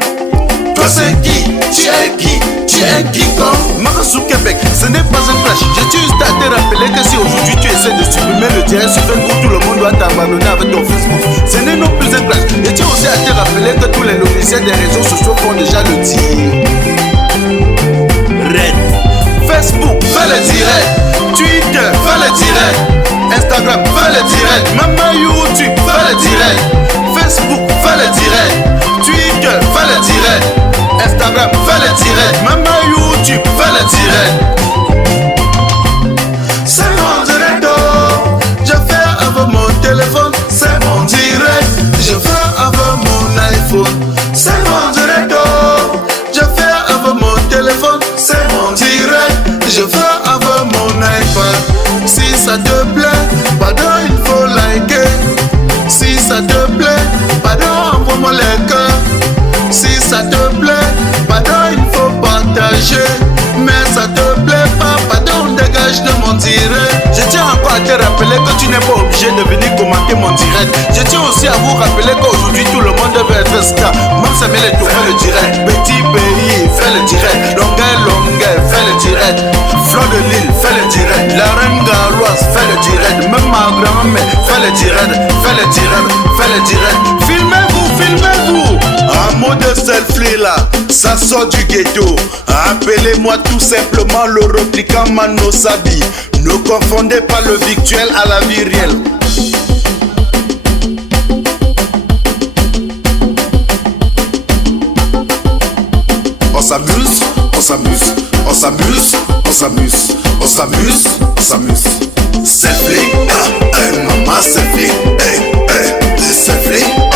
Toi c'est qui? Tu es qui? Tu es un quiconque. Marasou Québec, ce n'est pas un flash. Je tiens juste à te rappeler que si aujourd'hui tu essaies de supprimer le direct sur Facebook, tout le monde doit t'abandonner avec ton Facebook. Ce n'est non plus un flash. Je tiens aussi à te rappeler que tous les logiciels des réseaux sociaux font déjà le tir. Red. Facebook, fais le direct. Twitter, fais le direct. Instagram, fais le direct. Même YouTube, fais le direct. Facebook, fais le direct. Twitter, fais le direct. Instagram, fais le direct. Même YouTube, fais le direct. C'est mon direct. Je fais avec mon téléphone. C'est mon direct. Je fais avec mon iPhone. C'est mon direct. Je fais avec mon téléphone. C'est mon direct. Je fais avec mon iPad. Si ça te plaît, pardon, il faut liker. Si ça te plaît, pardon, envoie-moi les cœurs. Si ça te plaît, pardon, il faut partager. Mais ça te plaît pas, pardon, dégage de mon direct. Je tiens encore à te rappeler que tu n'es pas obligé de venir commenter mon direct. Je tiens aussi à vous rappeler qu'aujourd'hui tout le monde veut être star. Même Samuel Eto'o fait le direct. Petit pays, fait le direct. Longueur, fait le direct. Fleur de Lille, fait le direct. La reine Galoise, fait le direct. Même ma grand-mère, fait le direct. Fait le direct, fait le direct. Filmez-vous, filmez-vous. Un mot de selfie là, ça sort du ghetto. Appelez-moi tout simplement le replicant Mano Sabi. Ne confondez pas le virtuel à la vie réelle. On s'amuse, on s'amuse, on s'amuse, on s'amuse, on s'amuse, on s'amuse. Selfie, maman selfie, selfie.